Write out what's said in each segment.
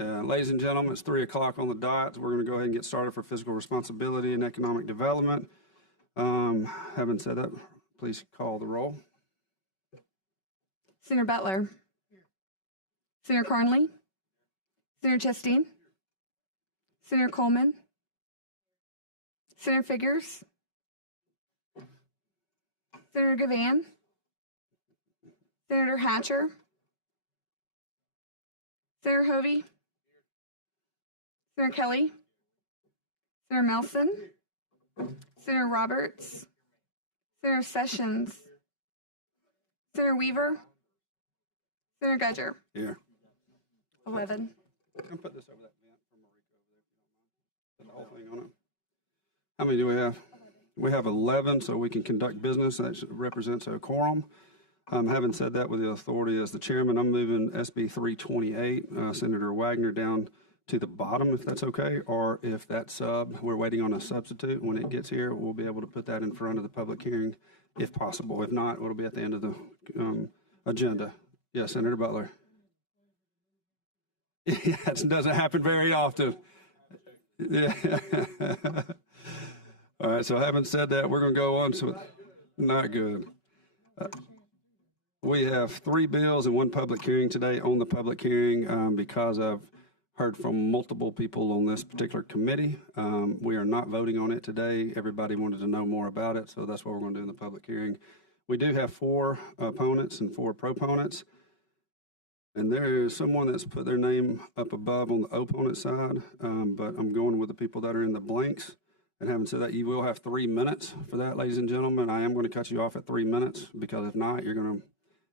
Ladies and gentlemen, it's 3 o'clock on the dot. We're going to go ahead and get started for fiscal responsibility and economic development. Having said that, please call the roll. Senator Butler. Senator Carnley. Senator Chastain. Senator Coleman. Senator Figures. Senator Gavan. Senator Hatcher. Senator Hovey. Senator Kelly. Senator Melson. Senator Roberts. Senator Sessions. Senator Weaver. Senator Gudger. Here. 11. Can put this over that vent for Mariko over there, if you don't mind. Put the whole thing on it. How many do we have? We have 11, so we can conduct business. That represents a quorum. Having said that, with the authority as the chairman, I'm moving SB 328, Senator Wagner, down to the bottom, if that's okay, or if that we're waiting on a substitute. When it gets here, we'll be able to put that in front of the public hearing, if possible. If not, it'll be at the end of the agenda. Yes, Senator Butler. That doesn't happen very often. Yeah. All right, so having said that, we're going to go on to not good. We have 3 bills and 1 public hearing today. On the public hearing, because I've heard from multiple people on this particular committee, we are not voting on it today. Everybody wanted to know more about it, so that's what we're going to do in the public hearing. We do have 4 opponents and 4 proponents. And there is someone that's put their name up above on the opponent side, but I'm going with the people that are in the blanks. And having said that, you will have 3 minutes for that, ladies and gentlemen. I am going to cut you off at 3 minutes, because if not,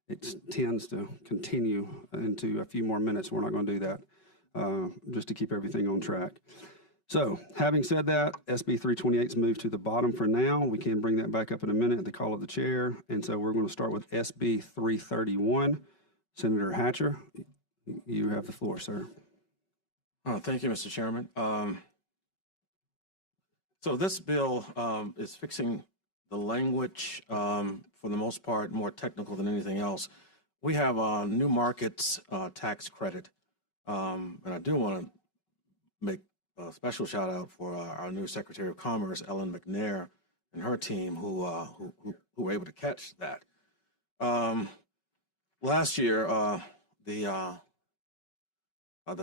it tends to continue into a few more minutes. We're not going to do that, just to keep everything on track. So, having said that, SB 328's moved to the bottom for now. We can bring that back up in a minute at the call of the chair. And so we're going to start with SB 331. Senator Hatcher, you have the floor, sir. Thank you, Mr. Chairman. So this bill is fixing the language, for the most part, more technical than anything else. We have a new markets tax credit, and I do want to make a special shout out for our new Secretary of Commerce, Ellen McNair, and her team who were able to catch that. Last year, the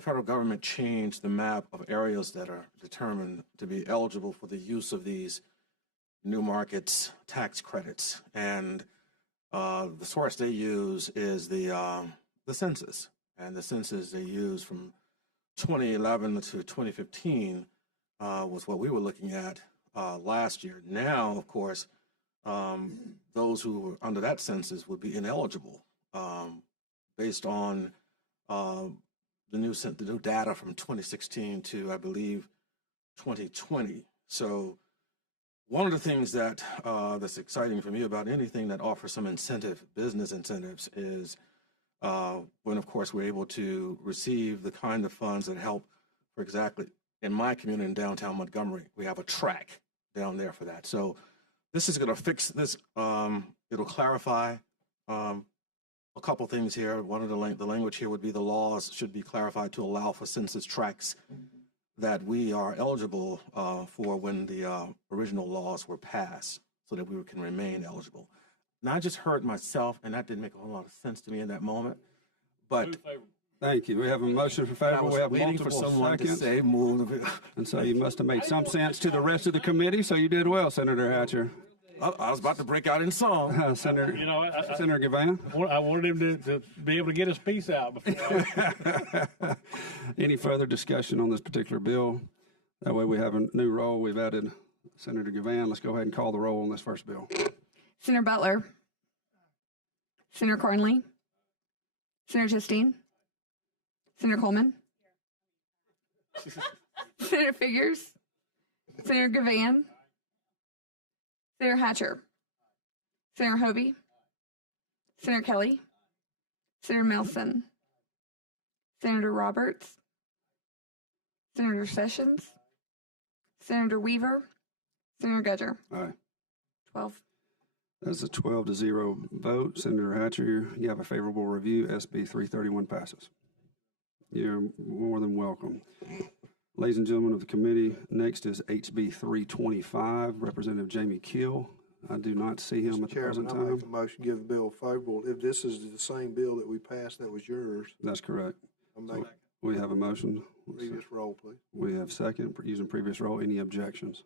federal government changed the map of areas that are determined to be eligible for the use of these new markets tax credits, and the source they use is the census, and the census they use from 2011 to 2015 was what we were looking at last year. Now, of course, those who were under that census would be ineligible based on the new data from 2016 to, I believe, 2020. So one of the things that that's exciting for me about anything that offers some incentive, business incentives, is when, of course, we're able to receive the kind of funds that help, for exactly, in my community in downtown Montgomery, we have a track down there for that. So this is going to fix this. It'll clarify a couple things here. One of the language here would be the laws should be clarified to allow for census tracts that we are eligible for when the original laws were passed, so that we can remain eligible. Now, I just heard myself, and that didn't make a whole lot of sense to me in that moment, but thank you. We have a motion for favor. We have waiting multiple for someone seconds. to say move. And so you must have made some sense to the rest of the committee, so you did well, Senator Hatcher. I was about to break out in song. Senator Gavan? I wanted him to be able to get his piece out before. Any further discussion on this particular bill? That way we have a new roll. We've added Senator Gavan. Let's go ahead and call the roll on this first bill. Senator Butler. Senator Carnley. Senator Chastain. Senator Coleman. Senator Figures. Senator Gavan. Senator Hatcher. Senator Hovey. Senator Kelly. Senator Melson. Senator Roberts. Senator Sessions. Senator Weaver. Senator Gudger. Aye. 12. That's a 12-0 vote. Senator Hatcher, you have a favorable review. SB 331 passes. You're more than welcome. Ladies and gentlemen of the committee, next is HB 325, Representative Jamie Keel. I do not see him at the present Chairman, I make a time. motion to give the bill favorable. If this is the same bill that we passed, that was yours, That's correct. I make We have a motion. previous roll, please. We have second, using previous roll. Any objections?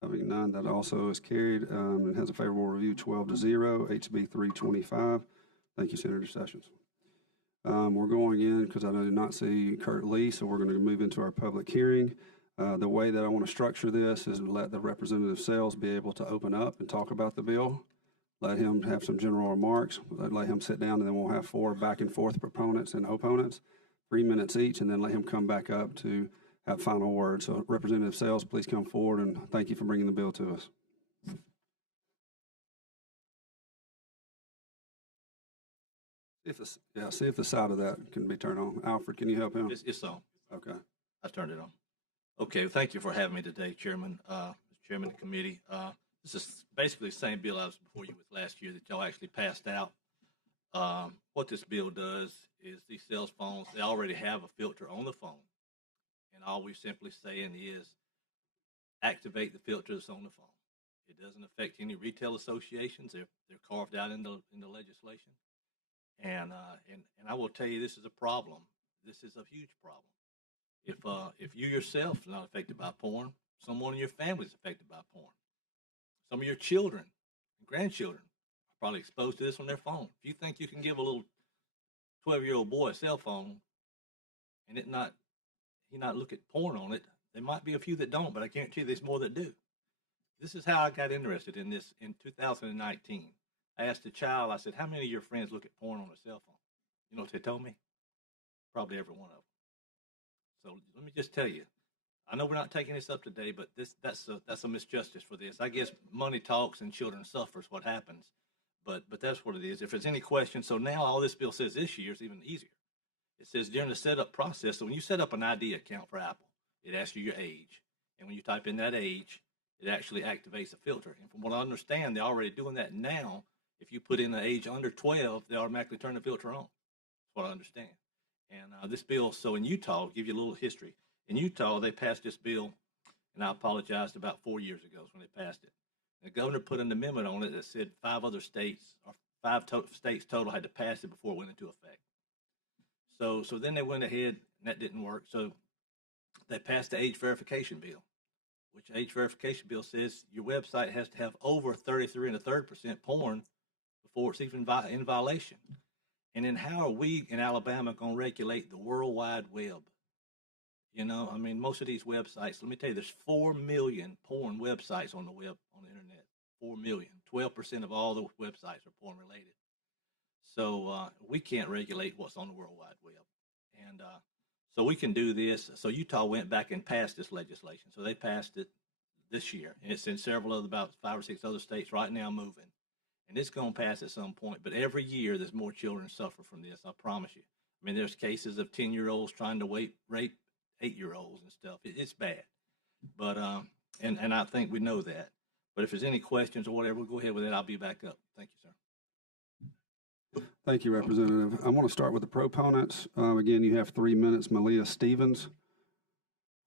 Having none, that also is carried and has a favorable review, 12-0, HB 325. Thank you, Senator Sessions. We're going in because I do not see Kurt Lee, so we're going to move into our public hearing. The way that I want to structure this is to let the Representative Sales be able to open up and talk about the bill. Let him have some general remarks. Let him sit down, and then we'll have 4 back and forth proponents and opponents, 3 minutes each, and then let him come back up to have final words. So Representative Sales, please come forward, and thank you for bringing the bill to us. See if the side of that can be turned on. Alfred, can you help him? It's on. Okay. I turned it on. Okay, well, thank you for having me today, Chairman, Chairman of the committee. This is basically the same bill I was before you with last year that y'all actually passed out. What this bill does is these cell phones, they already have a filter on the phone. And all we're simply saying is activate the filter that's on the phone. It doesn't affect any retail associations. They're carved out in the legislation. And I will tell you, this is a problem. This is a huge problem. If you yourself are not affected by porn, someone in your family is affected by porn. Some of your children and grandchildren are probably exposed to this on their phone. If you think you can give a little 12-year-old boy a cell phone and he not look at porn on it, there might be a few that don't, but I guarantee you there's more that do. This is how I got interested in this in 2019. I asked a child, I said, how many of your friends look at porn on a cell phone? You know what they told me? Probably every one of them. So let me just tell you, I know we're not taking this up today, but that's a misjustice for this. I guess money talks and children suffer is what happens, but that's what it is. If there's any questions, so now all this bill says this year is even easier. It says during the setup process, so when you set up an ID account for Apple, it asks you your age, and when you type in that age, it actually activates a filter. And from what I understand, they're already doing that now. If you put in an age under 12, they automatically turn the filter on. That's what I understand. And this bill, so in Utah, I'll give you a little history. In Utah, they passed this bill, and I apologized, about 4 years ago when they passed it. And the governor put an amendment on it that said 5 other states, or 5 states total, had to pass it before it went into effect. So then they went ahead, and that didn't work. So they passed the age verification bill, which age verification bill says your website has to have over 33 1/3% porn before it's even in violation. And then how are we in Alabama going to regulate the World Wide Web? You know, I mean, most of these websites, let me tell you, there's 4 million porn websites on the web, on the internet. 4 million. 12% of all the websites are porn related. So we can't regulate what's on the World Wide Web. And so we can do this. So Utah went back and passed this legislation. So they passed it this year. And it's in several other, about 5 or 6 other states right now moving. And it's going to pass at some point. But every year there's more children suffer from this, I promise you. I mean, there's cases of 10-year-olds trying to rape 8-year-olds and stuff. It's bad. But, and I think we know that. But if there's any questions or whatever, we'll go ahead with it. I'll be back up. Thank you, sir. Thank you, Representative. I want to start with the proponents. Again, you have 3 minutes. Malia Stevens,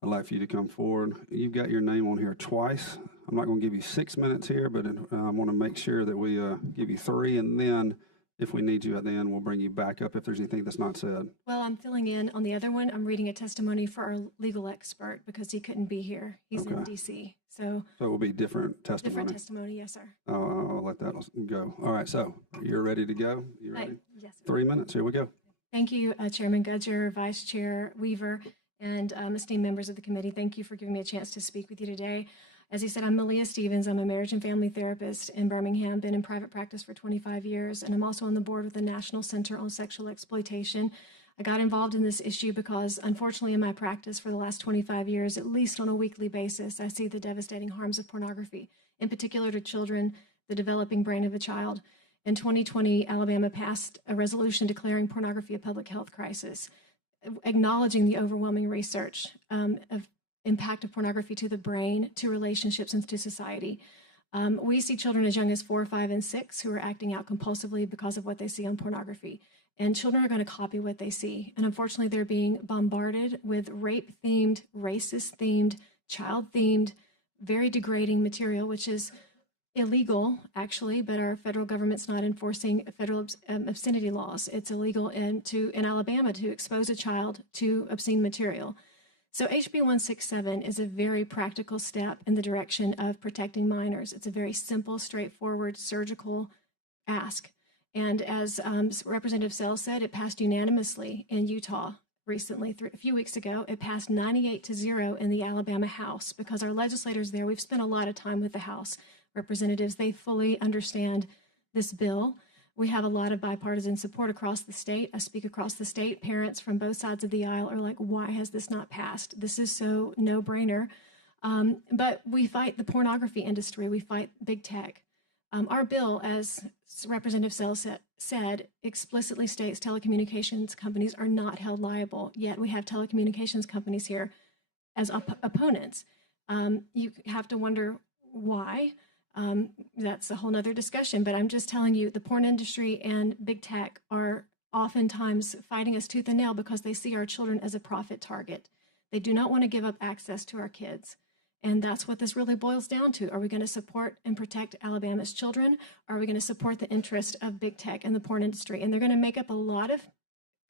I'd like for you to come forward. You've got your name on here twice. I'm not going to give you 6 minutes here, but I want to make sure that we give you 3, and then if we need you at the end, we'll bring you back up if there's anything that's not said. Well, I'm filling in on the other one. I'm reading a testimony for our legal expert because he couldn't be here. He's in D.C. So it will be different testimony. Different testimony, yes, sir. I'll let that go. All right, so you're ready to go? You ready? Yes, sir. 3 minutes, here we go. Thank you, Chairman Gudger, Vice Chair Weaver, and esteemed members of the committee. Thank you for giving me a chance to speak with you today. As he said, I'm Malia Stevens. I'm a marriage and family therapist in Birmingham, been in private practice for 25 years, and I'm also on the board with the National Center on Sexual Exploitation. I got involved in this issue because, unfortunately, in my practice for the last 25 years, at least on a weekly basis, I see the devastating harms of pornography, in particular to children, the developing brain of a child. In 2020, Alabama passed a resolution declaring pornography a public health crisis, acknowledging the overwhelming research of impact of pornography to the brain, to relationships, and to society. We see children as young as 4, 5, and 6 who are acting out compulsively because of what they see on pornography. and children are going to copy what they see. And unfortunately, they're being bombarded with rape-themed, racist-themed, child-themed, very degrading material, which is illegal, actually, but our federal government's not enforcing federal obscenity laws. It's illegal in Alabama to expose a child to obscene material. So HB 167 is a very practical step in the direction of protecting minors. It's a very simple, straightforward, surgical ask. And as Representative Sells said, it passed unanimously in Utah recently. A few weeks ago, it passed 98-0 in the Alabama House because our legislators there, we've spent a lot of time with the House representatives. They fully understand this bill. We have a lot of bipartisan support across the state. I speak across the state. Parents from both sides of the aisle are like, why has this not passed? This is so no-brainer. But we fight the pornography industry. We fight big tech. Our bill, as Representative Sells said, explicitly states telecommunications companies are not held liable, yet we have telecommunications companies here as opponents. You have to wonder why. That's a whole nother discussion, but I'm just telling you, the porn industry and big tech are oftentimes fighting us tooth and nail because they see our children as a profit target. They do not want to give up access to our kids. And that's what this really boils down to. Are we going to support and protect Alabama's children? Are we going to support the interest of big tech and the porn industry? And they're going to make up a lot of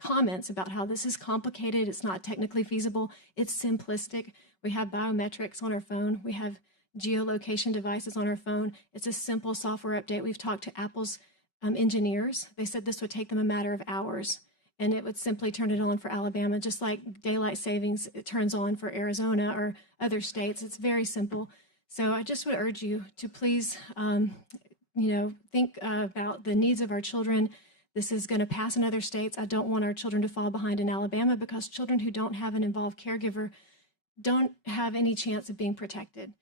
comments about how this is complicated. It's not technically feasible. It's simplistic. We have biometrics on our phone. We have geolocation devices on our phone. It's a simple software update. We've talked to Apple's engineers. They said this would take them a matter of hours, and it would simply turn it on for Alabama, just like daylight savings it turns on for Arizona or other states. It's very simple. So I just would urge you to please, think about the needs of our children. This is going to pass in other states. I don't want our children to fall behind in Alabama because children who don't have an involved caregiver don't have any chance of being protected.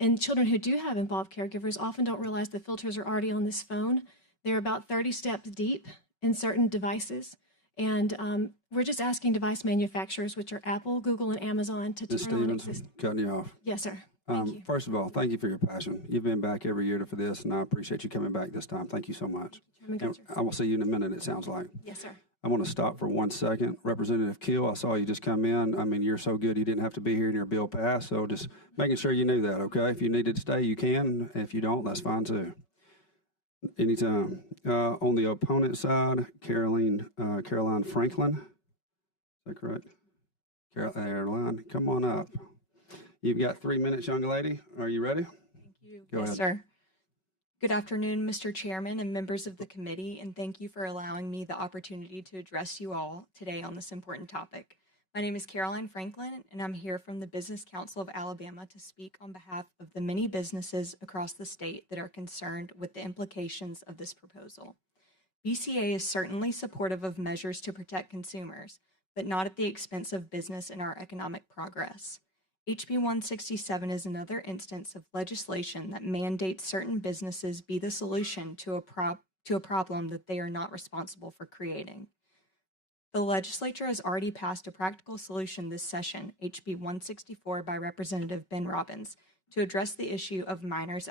And children who do have involved caregivers often don't realize the filters are already on this phone. They're about 30 steps deep in certain devices. And we're just asking device manufacturers, which are Apple, Google, and Amazon, to Ms. turn on Stevens, cutting you off. Yes, sir. Thank you. First of all, thank you for your passion. You've been back every year for this, and I appreciate you coming back this time. Thank you so much. Chairman And Gotcher. I will see you in a minute, it sounds like. Yes, sir. I want to stop for 1 second. Representative Keel, I saw you just come in. I mean, you're so good you didn't have to be here and your bill passed, so just making sure you knew that, okay? If you needed to stay, you can. If you don't, that's fine too. Anytime. On the opponent side, Caroline Franklin. Is that correct? Caroline, come on up. You've got 3 minutes, young lady. Are you ready? Thank you. Go Yes, ahead. sir. Good afternoon, Mr. Chairman and members of the committee, and thank you for allowing me the opportunity to address you all today on this important topic. My name is Caroline Franklin, and I'm here from the Business Council of Alabama to speak on behalf of the many businesses across the state that are concerned with the implications of this proposal. BCA is certainly supportive of measures to protect consumers, but not at the expense of business and our economic progress. HB 167 is another instance of legislation that mandates certain businesses be the solution to a problem that they are not responsible for creating. The legislature has already passed a practical solution this session, HB 164 by Representative Ben Robbins, to address the issue of minors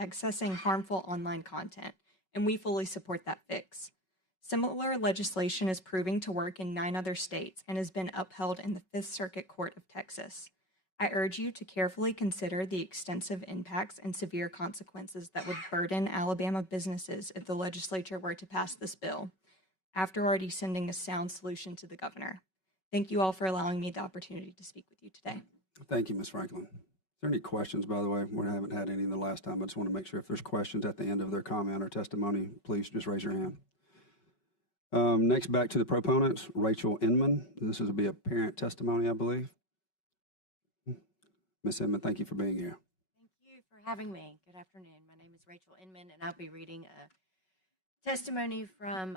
accessing harmful online content, and we fully support that fix. Similar legislation is proving to work in 9 other states and has been upheld in the Fifth Circuit Court of Texas. I urge you to carefully consider the extensive impacts and severe consequences that would burden Alabama businesses if the legislature were to pass this bill, after already sending a sound solution to the governor. Thank you all for allowing me the opportunity to speak with you today. Thank you, Ms. Franklin. Is there any questions, by the way? We haven't had any the last time. I just want to make sure if there's questions at the end of their comment or testimony, please just raise your hand. Next, back to the proponents, Rachel Inman. This will be a parent testimony, I believe. Ms. Inman, thank you for being here. Thank you for having me. Good afternoon. My name is Rachel Inman, and I'll be reading a testimony from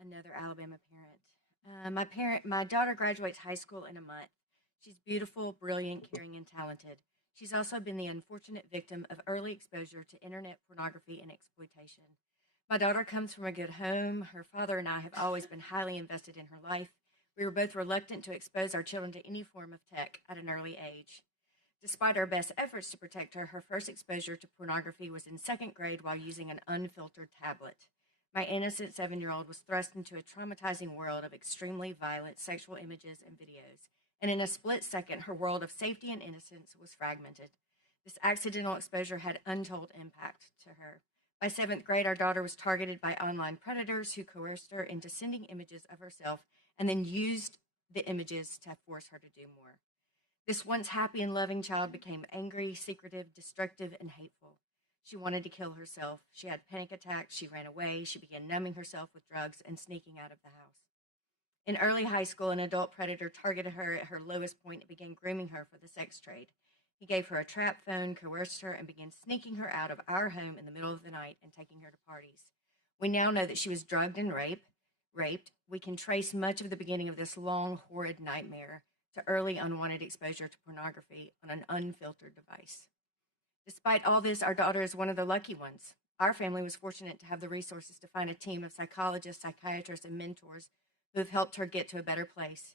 another Alabama parent. My daughter graduates high school in a month. She's beautiful, brilliant, caring, and talented. She's also been the unfortunate victim of early exposure to internet pornography and exploitation. My daughter comes from a good home. Her father and I have always been highly invested in her life. We were both reluctant to expose our children to any form of tech at an early age. Despite our best efforts to protect her, her first exposure to pornography was in 2nd grade while using an unfiltered tablet. My innocent 7-year-old was thrust into a traumatizing world of extremely violent sexual images and videos, and in a split second, her world of safety and innocence was fragmented. This accidental exposure had untold impact to her. By 7th grade, our daughter was targeted by online predators who coerced her into sending images of herself and then used the images to force her to do more. This once happy and loving child became angry, secretive, destructive, and hateful. She wanted to kill herself. She had panic attacks. She ran away. She began numbing herself with drugs and sneaking out of the house. In early high school, an adult predator targeted her at her lowest point and began grooming her for the sex trade. He gave her a trap phone, coerced her, and began sneaking her out of our home in the middle of the night and taking her to parties. We now know that she was drugged and raped. We can trace much of the beginning of this long, horrid nightmare to early unwanted exposure to pornography on an unfiltered device. Despite all this, our daughter is one of the lucky ones. Our family was fortunate to have the resources to find a team of psychologists, psychiatrists, and mentors who have helped her get to a better place.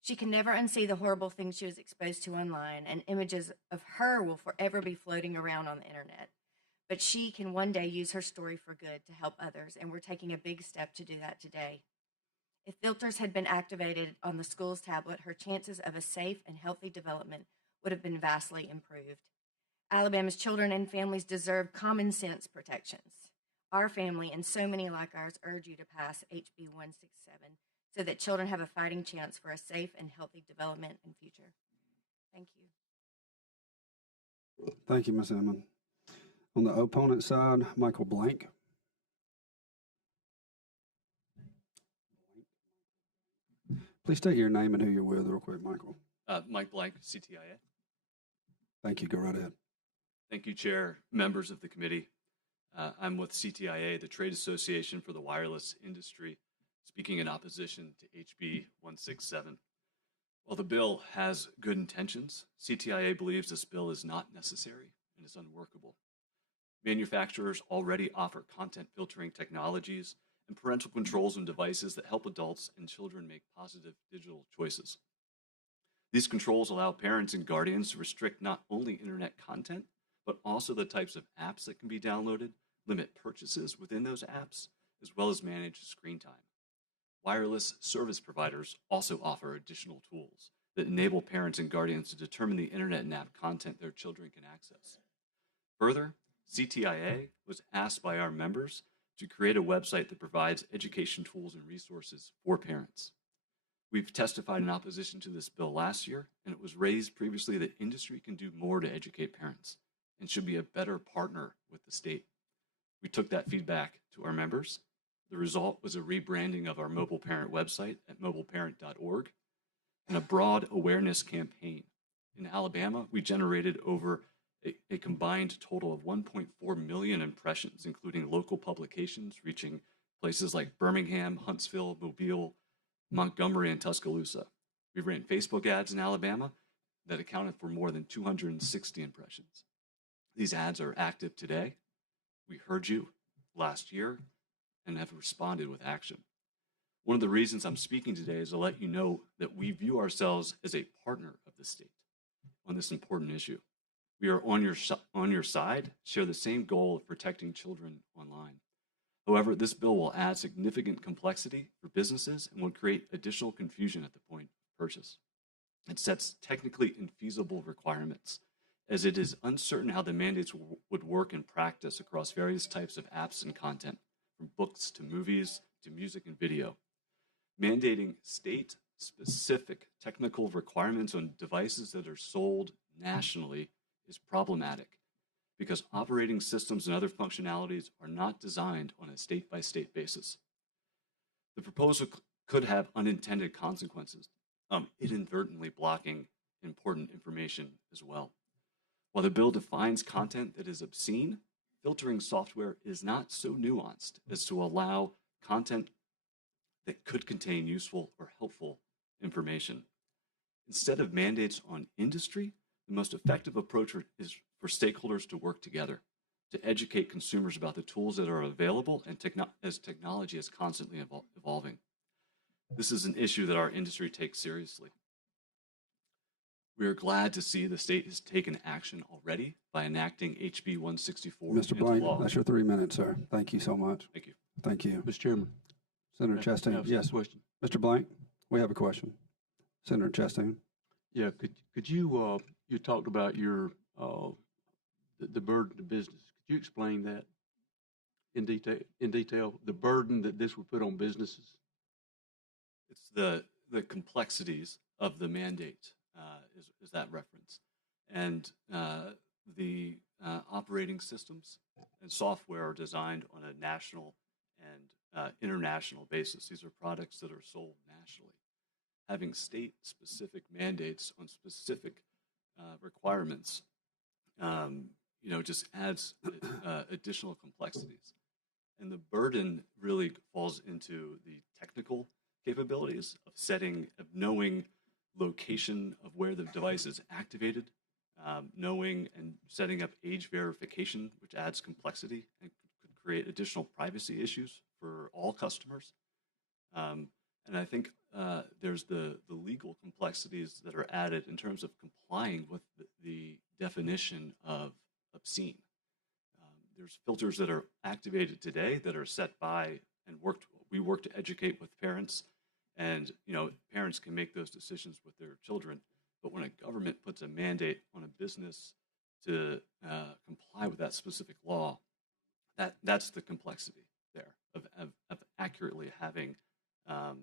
She can never unsee the horrible things she was exposed to online, and images of her will forever be floating around on the internet. But she can one day use her story for good to help others, and we're taking a big step to do that today. If filters had been activated on the school's tablet, her chances of a safe and healthy development would have been vastly improved. Alabama's children and families deserve common sense protections. Our family and so many like ours urge you to pass HB 167 so that children have a fighting chance for a safe and healthy development and future. Thank you. Thank you, Ms. Inman. On the opponent side, Michael Blank. Please state your name and who you're with real quick, Michael. Mike Blank, CTIA. Thank you. Go right ahead. Thank you, Chair, members of the committee. I'm with CTIA, the Trade Association for the Wireless Industry, speaking in opposition to HB 167. While the bill has good intentions, CTIA believes this bill is not necessary and is unworkable. Manufacturers already offer content filtering technologies and parental controls on devices that help adults and children make positive digital choices. These controls allow parents and guardians to restrict not only internet content, but also the types of apps that can be downloaded, limit purchases within those apps, as well as manage screen time. Wireless service providers also offer additional tools that enable parents and guardians to determine the internet and app content their children can access. Further, CTIA was asked by our members to create a website that provides education tools and resources for parents. We've testified in opposition to this bill last year, and it was raised previously that industry can do more to educate parents and should be a better partner with the state. We took that feedback to our members. The result was a rebranding of our mobile parent website at mobileparent.org and a broad awareness campaign. In Alabama, we generated over a combined total of 1.4 million impressions, including local publications reaching places like Birmingham, Huntsville, Mobile, Montgomery, and Tuscaloosa. We ran Facebook ads in Alabama that accounted for more than 260 impressions. These ads are active today. We heard you last year and have responded with action. One of the reasons I'm speaking today is to let you know that we view ourselves as a partner of the state on this important issue. We are on your side, share the same goal of protecting children online. However, this bill will add significant complexity for businesses and will create additional confusion at the point of purchase. It sets technically infeasible requirements, as it is uncertain how the mandates would work in practice across various types of apps and content, from books to movies to music and video. Mandating state-specific technical requirements on devices that are sold nationally is problematic because operating systems and other functionalities are not designed on a state-by-state basis. The proposal could have unintended consequences, inadvertently blocking important information as well. While the bill defines content that is obscene, filtering software is not so nuanced as to allow content that could contain useful or helpful information. Instead of mandates on industry, the most effective approach is for stakeholders to work together to educate consumers about the tools that are available and as technology is constantly evolving. This is an issue that our industry takes seriously. We are glad to see the state has taken action already by enacting HB 164 Mr. into Blank, law. that's your 3 minutes, sir. Thank you so much. Thank you. Thank you. Mr. Chairman. Senator I Chastain, have yes. a question. Mr. Blank, we have a question. Senator Chastain. Yeah, could you, you talked about your, the burden to business. Could you explain that in detail, the burden that this would put on businesses? It's the complexities of the mandate is that reference, and the operating systems and software are designed on a national and international basis. These are products that are sold nationally. Having state-specific mandates on specific requirements, just adds additional complexities. And the burden really falls into the technical capabilities of knowing location of where the device is activated, knowing and setting up age verification, which adds complexity and could create additional privacy issues for all customers. And I think there's the legal complexities that are added in terms of complying with the definition of obscene. There's filters that are activated today that are set by and we work to educate with parents, and parents can make those decisions with their children. But when a government puts a mandate on a business to comply with that specific law, that's the complexity there of accurately having the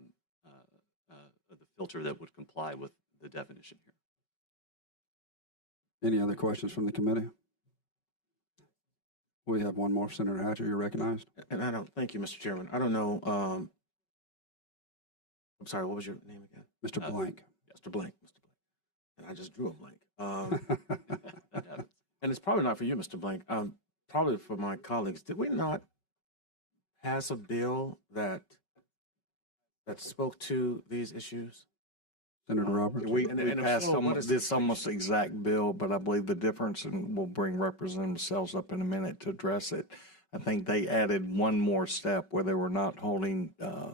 filter that would comply with the definition here. Any other questions from the committee? We have one more. Senator Hatcher, you're recognized. And thank you, Mr. Chairman. I don't know, I'm sorry, what was your name again? Mr. Blank. Mr. Blank. And I just drew a blank. And it's probably not for you, Mr. Blank. Probably for my colleagues. Did we not pass a bill that spoke to these issues? Senator Roberts. We if passed so, what is this almost exact bill, but I believe the difference, and we'll bring Representative Sells up in a minute to address it. I think they added one more step where they were not holding, I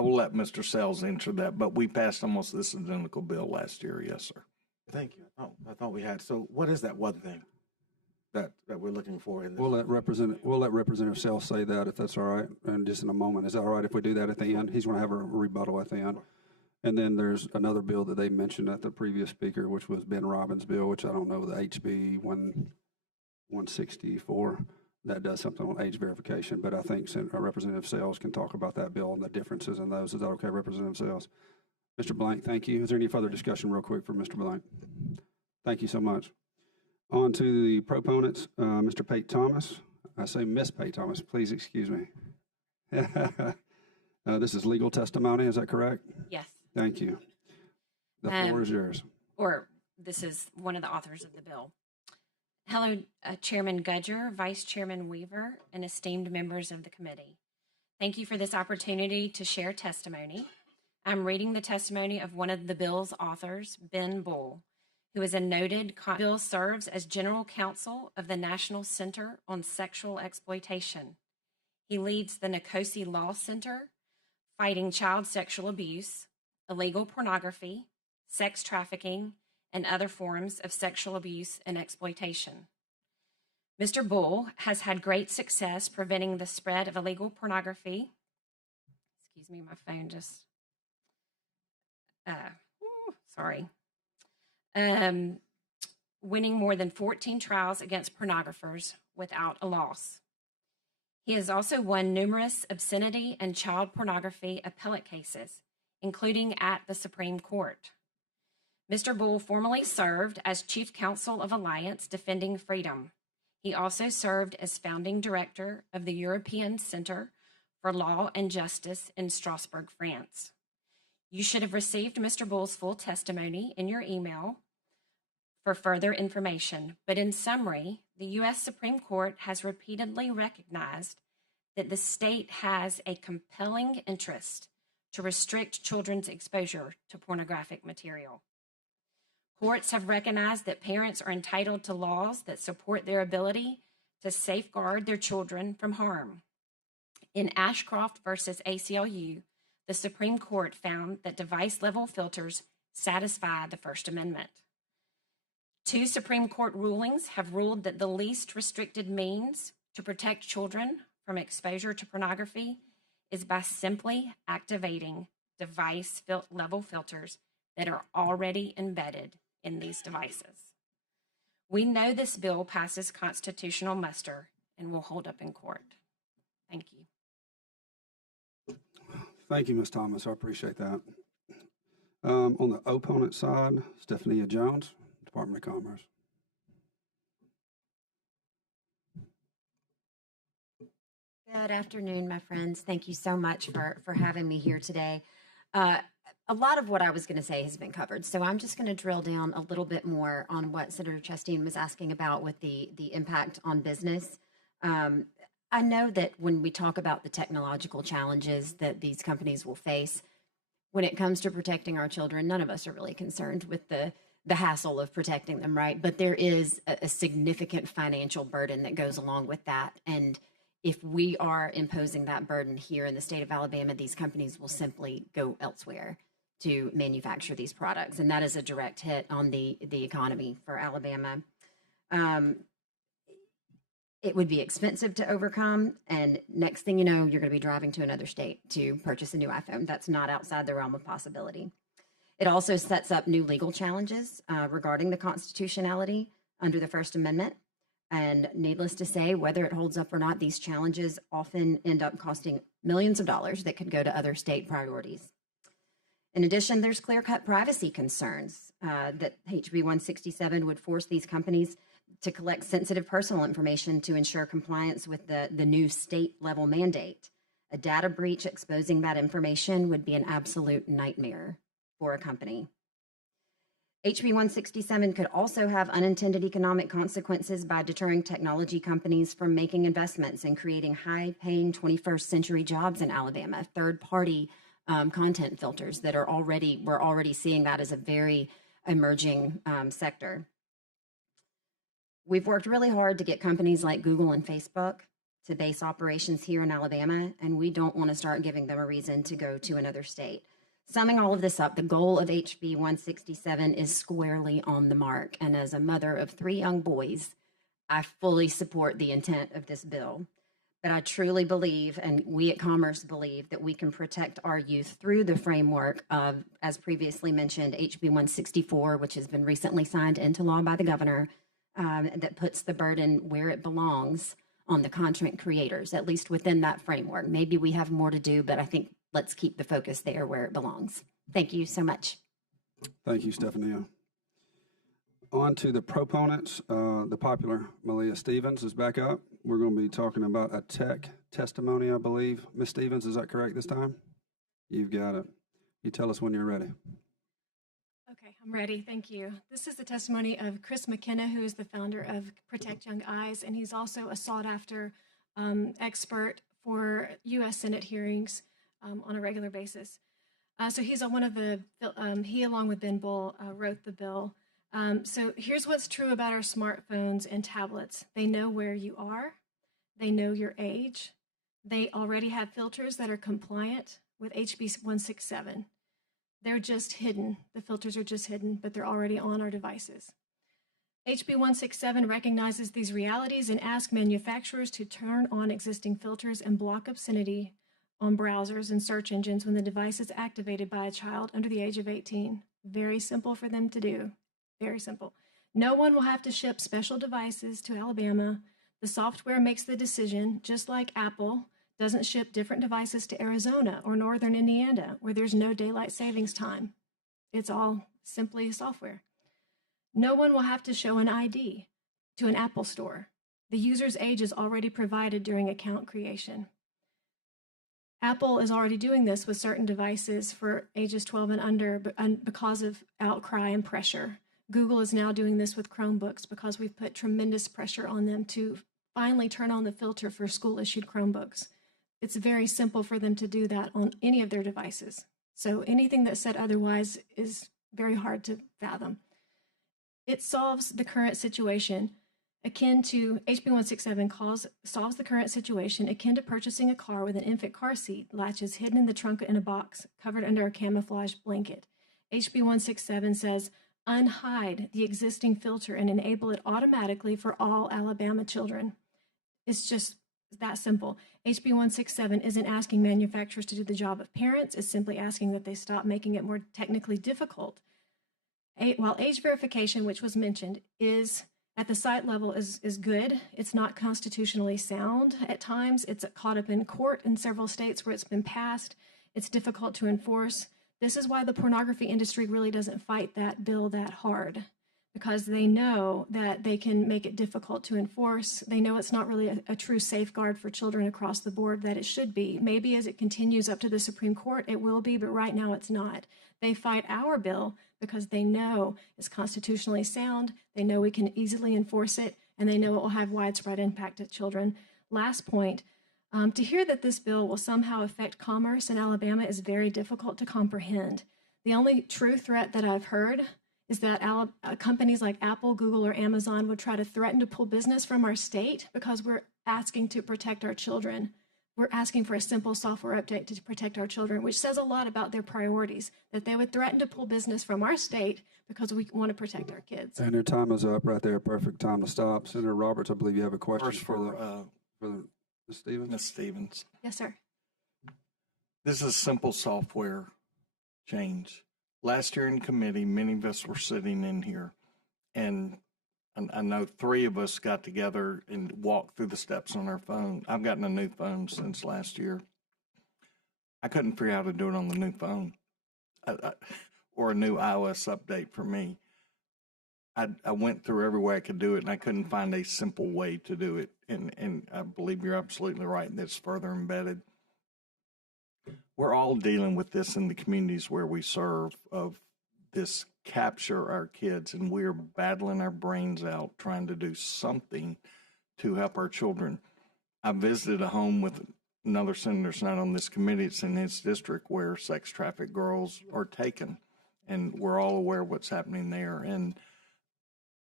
will let Mr. Sells answer that, but we passed almost this identical bill last year. Yes, sir. Thank you. I thought we had. So what is that one thing that we're looking for in this? We'll let Representative Sells say that, if that's all right, and just in a moment. Is that all right if we do that at the end? He's going to have a rebuttal at the end. And then there's another bill that they mentioned at the previous speaker, which was Ben Robbins' bill, which I don't know, the HB 164. That does something on age verification, but I think Representative Sells can talk about that bill and the differences in those. Is that okay, Representative Sells? Mr. Blank, thank you. Is there any further discussion real quick for Mr. Blank? Thank you so much. On to the proponents, Mr. Pate Thomas. I say Miss Pate Thomas, please excuse me. This is legal testimony, is that correct? Yes. Thank you. The floor is yours. Or this is one of the authors of the bill. Hello, Chairman Gudger, Vice Chairman Weaver, and esteemed members of the committee. Thank you for this opportunity to share testimony. I'm reading the testimony of one of the bill's authors, Ben Bull, who is a noted bill serves as General Counsel of the National Center on Sexual Exploitation. He leads the Nicosi Law Center, fighting child sexual abuse, illegal pornography, sex trafficking, and other forms of sexual abuse and exploitation. Mr. Bull has had great success preventing the spread of illegal pornography. Excuse me, my phone just, sorry. Winning more than 14 trials against pornographers without a loss. He has also won numerous obscenity and child pornography appellate cases, including at the Supreme Court. Mr. Bull formerly served as Chief Counsel of Alliance Defending Freedom. He also served as founding director of the European Center for Law and Justice in Strasbourg, France. You should have received Mr. Bull's full testimony in your email for further information, but in summary, the U.S. Supreme Court has repeatedly recognized that the state has a compelling interest to restrict children's exposure to pornographic material. Courts have recognized that parents are entitled to laws that support their ability to safeguard their children from harm. In Ashcroft versus ACLU, the Supreme Court found that device-level filters satisfy the First Amendment. 2 Supreme Court rulings have ruled that the least restricted means to protect children from exposure to pornography is by simply activating device level filters that are already embedded in these devices. We know this bill passes constitutional muster and will hold up in court. Thank you. Thank you, Ms. Thomas. I appreciate that. On the opponent side, Stephania Jones, Department of Commerce. Good afternoon, my friends. Thank you so much for having me here today. A lot of what I was going to say has been covered, so I'm just going to drill down a little bit more on what Senator Chastain was asking about with the impact on business. I know that when we talk about the technological challenges that these companies will face, when it comes to protecting our children, none of us are really concerned with the hassle of protecting them, right? But there is a significant financial burden that goes along with that. And if we are imposing that burden here in the state of Alabama, these companies will simply go elsewhere to manufacture these products. And that is a direct hit on the economy for Alabama. It would be expensive to overcome. And next thing you know, you're going to be driving to another state to purchase a new iPhone. That's not outside the realm of possibility. It also sets up new legal challenges regarding the constitutionality under the First Amendment. And needless to say, whether it holds up or not, these challenges often end up costing millions of dollars that could go to other state priorities. In addition, there's clear-cut privacy concerns that HB 167 would force these companies to collect sensitive personal information to ensure compliance with the new state-level mandate. A data breach exposing that information would be an absolute nightmare for a company. HB 167 could also have unintended economic consequences by deterring technology companies from making investments and creating high-paying 21st century jobs in Alabama, third-party content filters that we're already seeing that as a very emerging sector. We've worked really hard to get companies like Google and Facebook to base operations here in Alabama, and we don't want to start giving them a reason to go to another state. Summing all of this up, the goal of HB 167 is squarely on the mark. And as a mother of 3 young boys, I fully support the intent of this bill. But I truly believe, and we at Commerce believe, that we can protect our youth through the framework of, as previously mentioned, HB 164, which has been recently signed into law by the governor, that puts the burden where it belongs on the content creators, at least within that framework. Maybe we have more to do, but I think let's keep the focus there where it belongs. Thank you so much. Thank you, Stephania. On to the proponents. The popular Malia Stevens is back up. We're going to be talking about a tech testimony, I believe. Ms. Stevens, is that correct this time? You've got it. You tell us when you're ready. Okay, I'm ready. Thank you. This is the testimony of Chris McKenna, who is the founder of Protect Young Eyes, and he's also a sought-after expert for U.S. Senate hearings on a regular basis. So he's on one of the, he along with Ben Bull wrote the bill. So here's what's true about our smartphones and tablets. They know where you are. They know your age. They already have filters that are compliant with HB 167. They're just hidden. The filters are just hidden, but they're already on our devices. HB 167 recognizes these realities and asks manufacturers to turn on existing filters and block obscenity on browsers and search engines when the device is activated by a child under the age of 18. Very simple for them to do. Very simple. No one will have to ship special devices to Alabama. The software makes the decision, just like Apple doesn't ship different devices to Arizona or northern Indiana, where there's no daylight savings time. It's all simply software. No one will have to show an ID to an Apple store. The user's age is already provided during account creation. Apple is already doing this with certain devices for ages 12 and under because of outcry and pressure. Google is now doing this with Chromebooks because we've put tremendous pressure on them to finally turn on the filter for school-issued Chromebooks. It's very simple for them to do that on any of their devices. So anything that's said otherwise is very hard to fathom. It solves the current situation akin to HB 167 solves the current situation akin to purchasing a car with an infant car seat latches hidden in the trunk in a box covered under a camouflage blanket. HB 167 says, unhide the existing filter and enable it automatically for all Alabama children. It's It's that simple. HB 167 isn't asking manufacturers to do the job of parents. It's simply asking that they stop making it more technically difficult. While age verification, which was mentioned, is at the site level is good, it's not constitutionally sound at times. It's caught up in court in several states where it's been passed. It's difficult to enforce. This is why the pornography industry really doesn't fight that bill that hard, because they know that they can make it difficult to enforce. They know it's not really a true safeguard for children across the board that it should be. Maybe as it continues up to the Supreme Court, it will be, but right now it's not. They fight our bill because they know it's constitutionally sound, they know we can easily enforce it, and they know it will have widespread impact at children. Last point, to hear that this bill will somehow affect commerce in Alabama is very difficult to comprehend. The only true threat that I've heard is that companies like Apple, Google, or Amazon would try to threaten to pull business from our state because we're asking to protect our children. We're asking for a simple software update to protect our children, which says a lot about their priorities, that they would threaten to pull business from our state because we want to protect our kids. And your time is up right there. Perfect time to stop. Senator Roberts, I believe you have a question First for Ms. Stevens. Ms. Stevens. Yes, sir. This is simple software change. Last year in committee, many of us were sitting in here, and I know 3 of us got together and walked through the steps on our phone. I've gotten a new phone since last year. I couldn't figure out how to do it on the new phone or a new iOS update for me. I went through every way I could do it, and I couldn't find a simple way to do it. And I believe you're absolutely right, and it's further embedded. We're all dealing with this in the communities where we serve, of this capture our kids, and we're battling our brains out trying to do something to help our children. I visited a home with another senator, it's not on this committee, it's in his district, where sex trafficked girls are taken, and we're all aware of what's happening there. And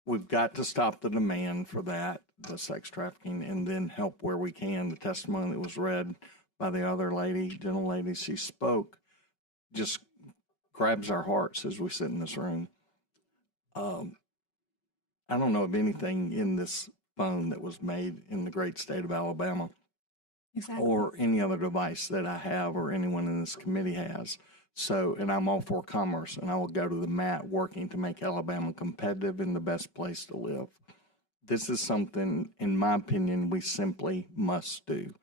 we've got to stop the demand for that, the sex trafficking, and then help where we can. The testimony that was read by the other lady, gentle lady, she spoke, just grabs our hearts as we sit in this room. I don't know of anything in this phone that was made in the great state of Alabama, Exactly. or any other device that I have or anyone in this committee has. So, and I'm all for commerce, and I will go to the mat working to make Alabama competitive and the best place to live. This is something, in my opinion, we simply must do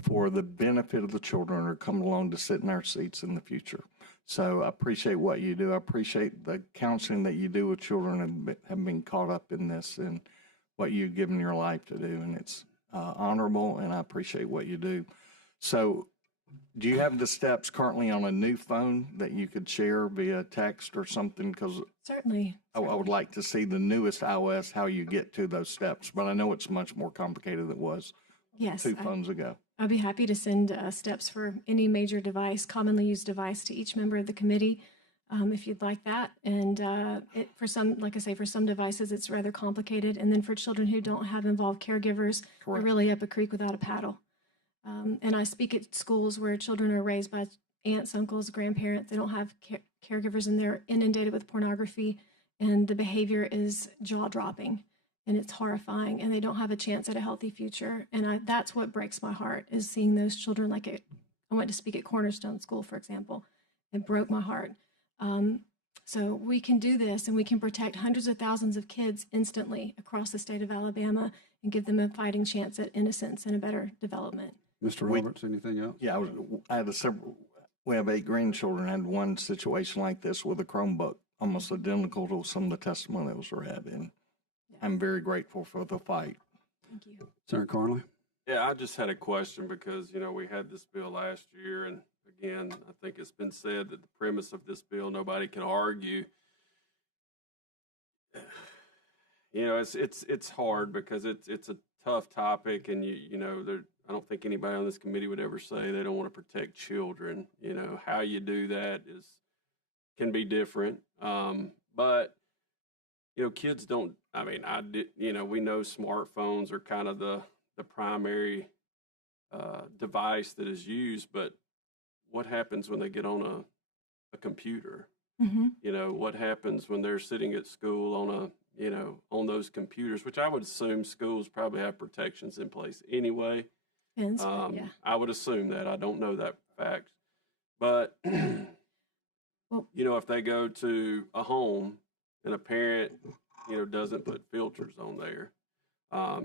for the benefit of the children who are coming along to sit in our seats in the future. So I appreciate what you do. I appreciate the counseling that you do with children and have been caught up in this and what you've given your life to do. And it's honorable, and I appreciate what you do. So do you have the steps currently on a new phone that you could share via text or something? Because Certainly. I would like to see the newest iOS, how you get to those steps. But I know it's much more complicated than it was Yes. 2 phones ago. I'd be happy to send steps for any major device, commonly used device, to each member of the committee, if you'd like that. And for some, like I say, for some devices, it's rather complicated. And then for children who don't have involved caregivers, we're really up a creek without a paddle. And I speak at schools where children are raised by aunts, uncles, grandparents. They don't have caregivers, and they're inundated with pornography, and the behavior is jaw-dropping. And it's horrifying, and they don't have a chance at a healthy future. And that's what breaks my heart, is seeing those children. I went to speak at Cornerstone School, for example. It broke my heart. So we can do this, and we can protect hundreds of thousands of kids instantly across the state of Alabama and give them a fighting chance at innocence and a better development. Mr. Roberts, anything else? Yeah, we have 8 grandchildren. I had one situation like this with a Chromebook, almost identical to some of the testimony that was read. And I'm very grateful for the fight. Thank you. Senator Carnley? Yeah, I just had a question because, we had this bill last year, and again, I think it's been said that the premise of this bill, nobody can argue. It's hard because it's a tough topic, and I don't think anybody on this committee would ever say they don't want to protect children. How you do that can be different. But kids don't, we know smartphones are kind of the primary device that is used, but what happens when they get on a computer? Mm-hmm. What happens when they're sitting at school on those computers, which I would assume schools probably have protections in place anyway. Depends, but yeah. I would assume that. I don't know that fact. But, Well, you know, if they go to a home and a parent, you know, doesn't put filters on there,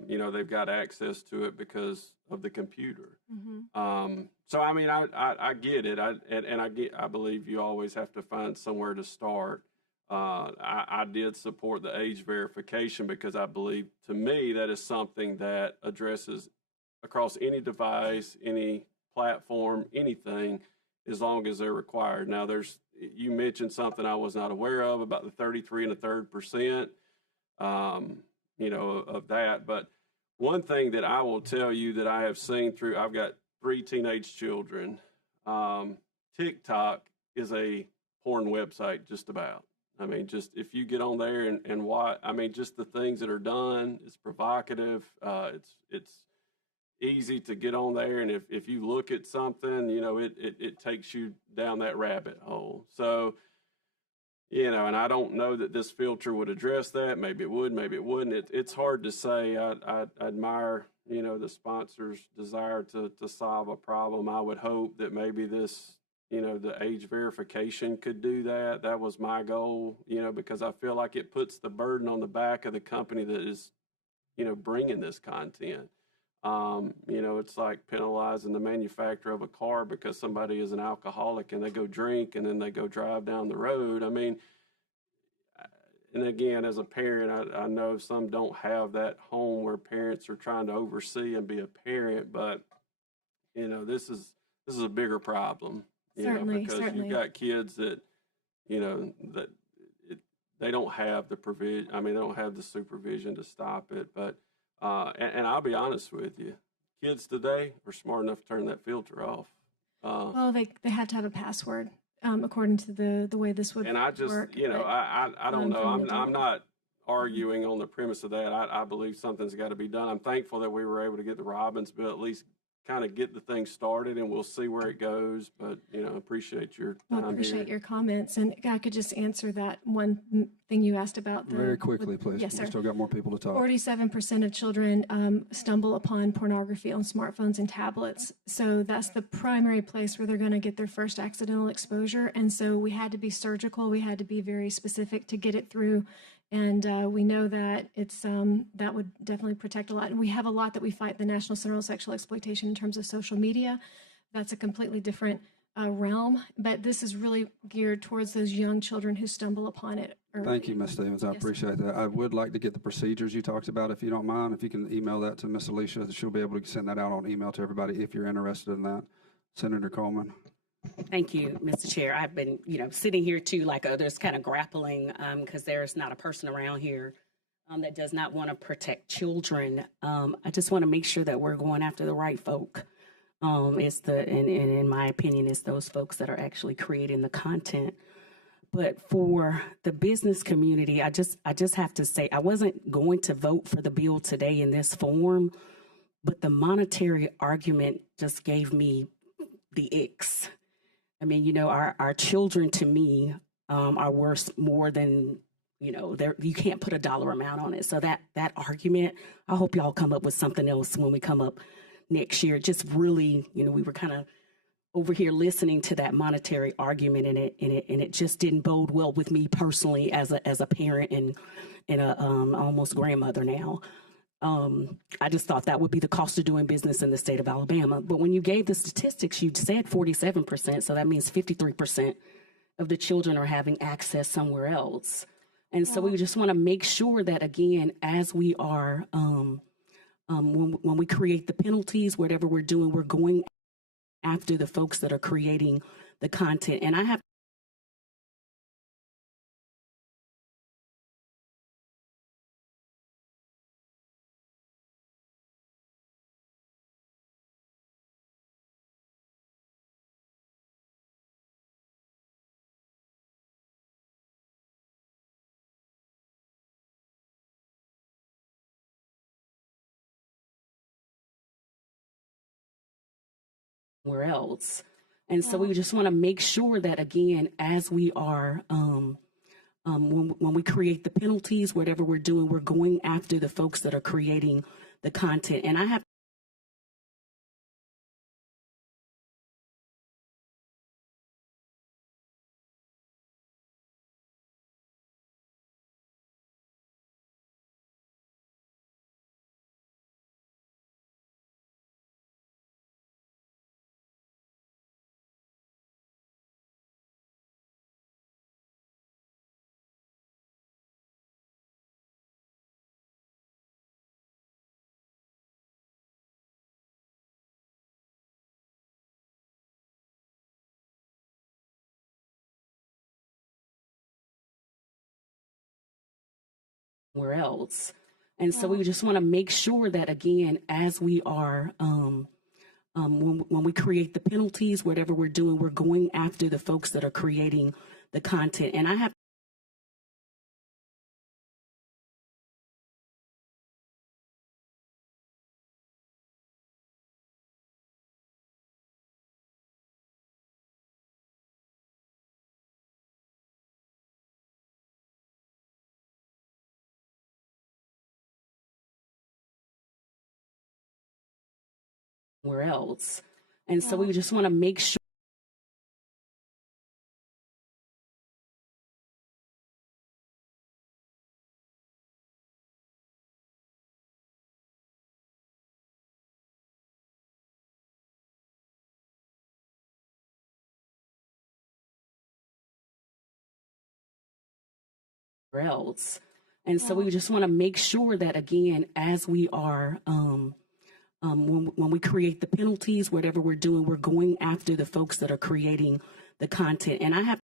you know, they've got access to it because of the computer. So, I mean, I get it. I believe you always have to find somewhere to start. I did support the age verification because I believe, to me, that is something that addresses across any device, any platform, anything, as long as they're required. Now, you mentioned something I was not aware of about the 33 1/3%, you know, of that. But one thing that I will tell you that I have seen I've got 3 teenage children. TikTok is a porn website, just about. I mean, just if you get on there and watch, I mean, just the things that are done, it's provocative. It's easy to get on there, and if you look at something, you know, it takes you down that rabbit hole. So, you know, and I don't know that this filter would address that. Maybe it would, maybe it wouldn't. It's hard to say. I admire, you know, the sponsor's desire to solve a problem. I would hope that maybe this, you know, the age verification could do that. That was my goal, you know, because I feel like it puts the burden on the back of the company that is, you know, bringing this content. You know, it's like penalizing the manufacturer of a car because somebody is an alcoholic and they go drink and then they go drive down the road. I mean, and again, as a parent, I know some don't have that home where parents are trying to oversee and be a parent, but, you know, this is a bigger problem. Certainly, because certainly. you've got kids that, you know, that they don't have the provision. I mean, they don't have the supervision to stop it. But and I'll be honest with you, kids today are smart enough to turn that filter off. Well, they have to have a password according to the way this would And I just, work. you know, but, I don't know. from an I'm adult. not arguing on the premise of that. I believe something's got to be done. I'm thankful that we were able to get the Robbins bill, at least kind of get the thing started, and we'll see where it goes. But, you know, appreciate your Well, time appreciate here. your comments. And I could just answer that one thing you asked about. Very quickly, please. Yes, We sir. still got more people to talk. 47% of children stumble upon pornography on smartphones and tablets. So that's the primary place where they're going to get their first accidental exposure. And so we had to be surgical. We had to be very specific to get it through. And we know that it's that would definitely protect a lot. And we have a lot that we fight the National Center on Sexual Exploitation in terms of social media. That's a completely different realm. But this is really geared towards those young children who stumble upon it early. Thank you, Ms. Stevens. I appreciate that. I would like to get the procedures you talked about, if you don't mind. If you can email that to Ms. Alicia, she'll be able to send that out on email to everybody if you're interested in that. Senator Coleman. Thank you, Mr. Chair. I've been, you know, sitting here too, like others, kind of grappling because there's not a person around here that does not want to protect children. I just want to make sure that we're going after the right folk. And in my opinion, it's those folks that are actually creating the content. But for the business community, I just have to say, I wasn't going to vote for the bill today in this form, but the monetary argument just gave me the icks. I mean, you know, our children, to me, are worth more than, you know, you can't put a dollar amount on it. So that argument, I hope y'all come up with something else when we come up next year. Just really, you know, we were kind of over here listening to that monetary argument, and it just didn't bode well with me personally as a parent and a almost grandmother now. I just thought that would be the cost of doing business in the state of Alabama. But when you gave the statistics, you said 47%. So that means 53% of the children are having access somewhere else. And so we just want to make sure that, again, as we are, when we create the penalties, whatever we're doing, we're going after the folks that are creating the content. And I have somewhere else. And so we just want to make sure that, again, as we are, when we create the penalties, whatever we're doing, we're going after the folks that are creating the content. And I have somewhere else. And so we just want to make sure that, again, as we are, when we create the penalties, whatever we're doing, we're going after the folks that are creating the content. And I have somewhere else. And so we just want to make sure else. And so we just want to make sure that, again, as we are, when we create the penalties, whatever we're doing, we're going after the folks that are creating the content. And I have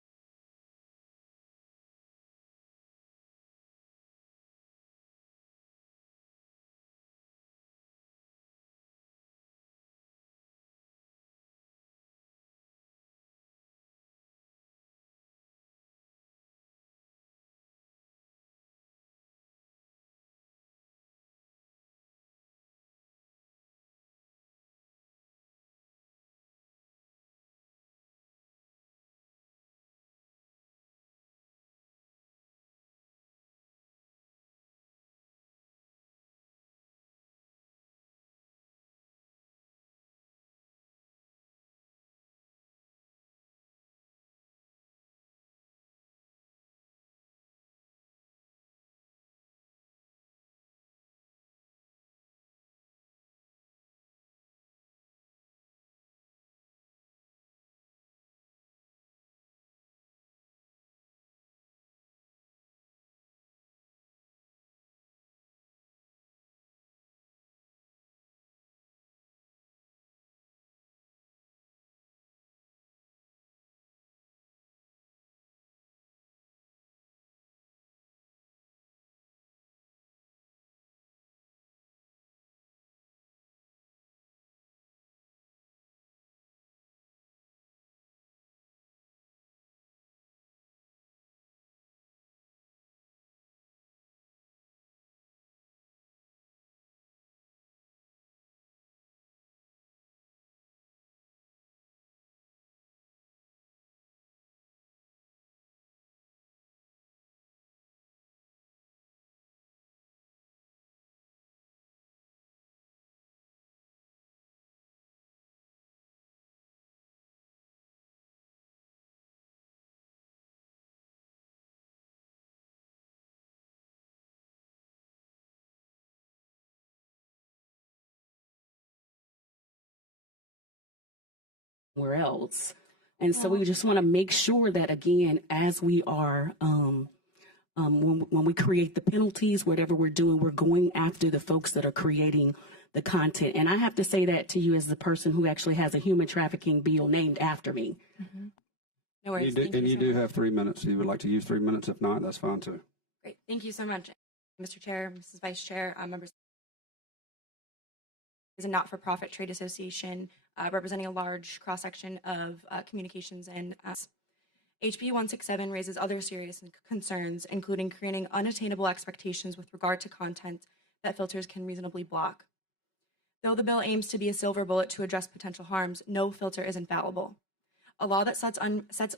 somewhere else. And so we just want to make sure that, again, as we are, when we create the penalties, whatever we're doing, we're going after the folks that are creating the content. And I have to say that to you as the person who actually has a human trafficking bill named after me. No worries. And you do have 3 minutes. You would like to use 3 minutes. If not, that's fine too. Great. Thank you so much, Mr. Chair, Mrs. Vice Chair, members. Is a not-for-profit trade association representing a large cross-section of communications and HB 167 raises other serious concerns, including creating unattainable expectations with regard to content that filters can reasonably block. Though the bill aims to be a silver bullet to address potential harms, no filter is infallible. A law that sets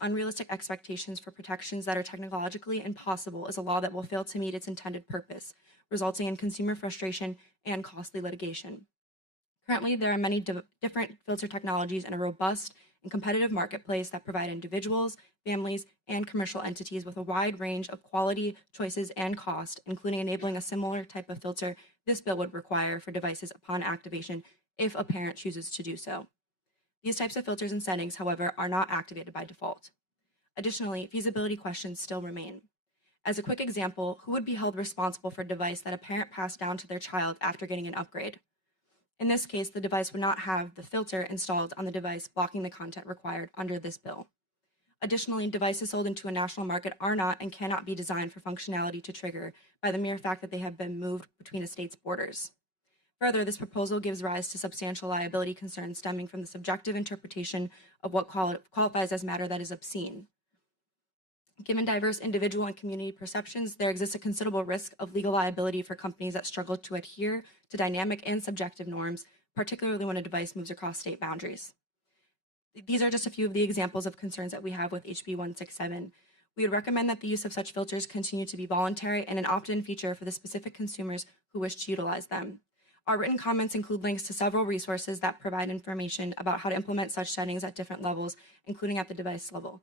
unrealistic expectations for protections that are technologically impossible is a law that will fail to meet its intended purpose, resulting in consumer frustration and costly litigation. Currently, there are many different filter technologies in a robust and competitive marketplace that provide individuals, families, and commercial entities with a wide range of quality, choices, and cost, including enabling a similar type of filter this bill would require for devices upon activation if a parent chooses to do so. These types of filters and settings, however, are not activated by default. Additionally, feasibility questions still remain. As a quick example, who would be held responsible for a device that a parent passed down to their child after getting an upgrade? In this case, the device would not have the filter installed on the device blocking the content required under this bill. Additionally, devices sold into a national market are not and cannot be designed for functionality to trigger by the mere fact that they have been moved between a state's borders. Further, this proposal gives rise to substantial liability concerns stemming from the subjective interpretation of what qualifies as matter that is obscene. Given diverse individual and community perceptions, there exists a considerable risk of legal liability for companies that struggle to adhere to dynamic and subjective norms, particularly when a device moves across state boundaries. These are just a few of the examples of concerns that we have with HB 167. We would recommend that the use of such filters continue to be voluntary and an opt-in feature for the specific consumers who wish to utilize them. Our written comments include links to several resources that provide information about how to implement such settings at different levels, including at the device level.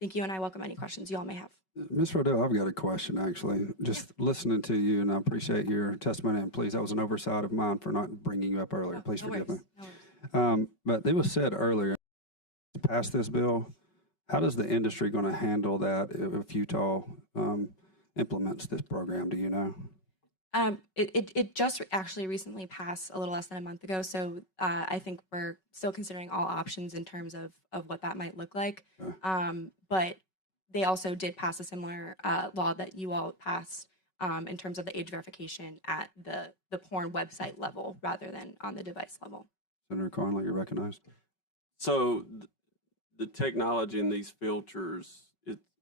Thank you, and I welcome any questions you all may have. Ms. Rodell, I've got a question, actually. Just listening to you, and I appreciate your testimony, and please, that was an oversight of mine for not bringing you up earlier. Please forgive me. But it was said earlier, to pass this bill, how does the industry going to handle that if Utah implements this program? Do you know? It just actually recently passed a little less than a month ago, so I think we're still considering all options in terms of what that might look like. But they also did pass a similar law that you all passed in terms of the age verification at the porn website level rather than on the device level. Senator Conley, you're recognized. So the technology in these filters,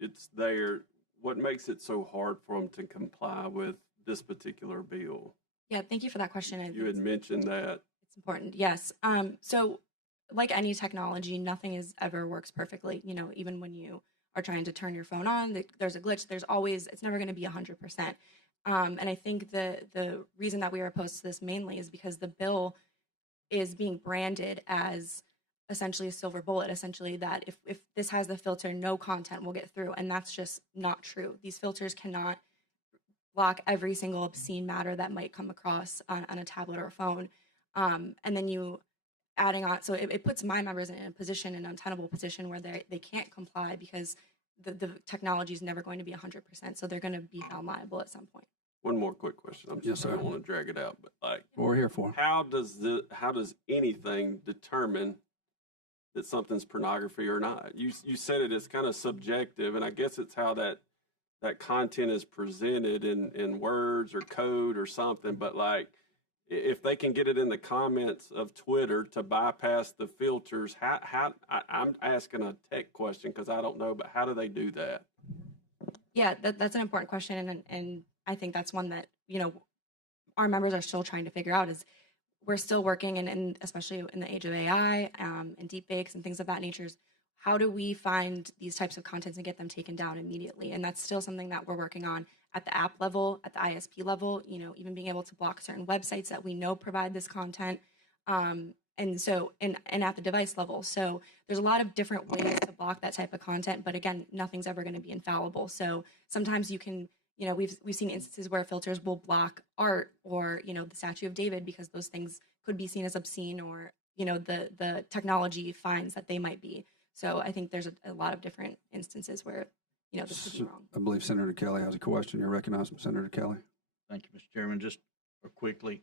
it's there. What makes it so hard for them to comply with this particular bill? Yeah, thank you for that question. You had mentioned that. It's important, yes. So like any technology, nothing ever works perfectly. You know, even when you are trying to turn your phone on, there's a glitch. It's never going to be 100%. And I think the reason that we are opposed to this mainly is because the bill is being branded as essentially a silver bullet, essentially that if this has the filter, no content will get through. And that's just not true. These filters cannot block every single obscene matter that might come across on a tablet or a phone. And then you adding on, so it puts my members in an untenable position where they can't comply because the technology is never going to be 100%. So they're going to be found liable at some point. One more quick question. I don't want to drag it out, but like, what we're here for. How does anything determine that something's pornography or not? You said it is kind of subjective, and I guess it's how that content is presented in words or code or something. But like, if they can get it in the comments of Twitter to bypass the filters, I'm asking a tech question because I don't know, but how do they do that? Yeah, that's an important question, and I think that's one that, you know, our members are still trying to figure out. Is we're still working, and especially in the age of AI and deepfakes and things of that nature, how do we find these types of contents and get them taken down immediately? And that's still something that we're working on at the app level, at the ISP level, you know, even being able to block certain websites that we know provide this content. And so, and at the device level. So there's a lot of different ways to block that type of content, but again, nothing's ever going to be infallible. So sometimes you can, you know, we've seen instances where filters will block art or, you know, the Statue of David because those things could be seen as obscene, or, you know, the technology finds that they might be. So I think there's a lot of different instances where, you know, this could be wrong. I believe Senator Kelly has a question. You're recognized, Senator Kelly. Thank you, Mr. Chairman. Just quickly.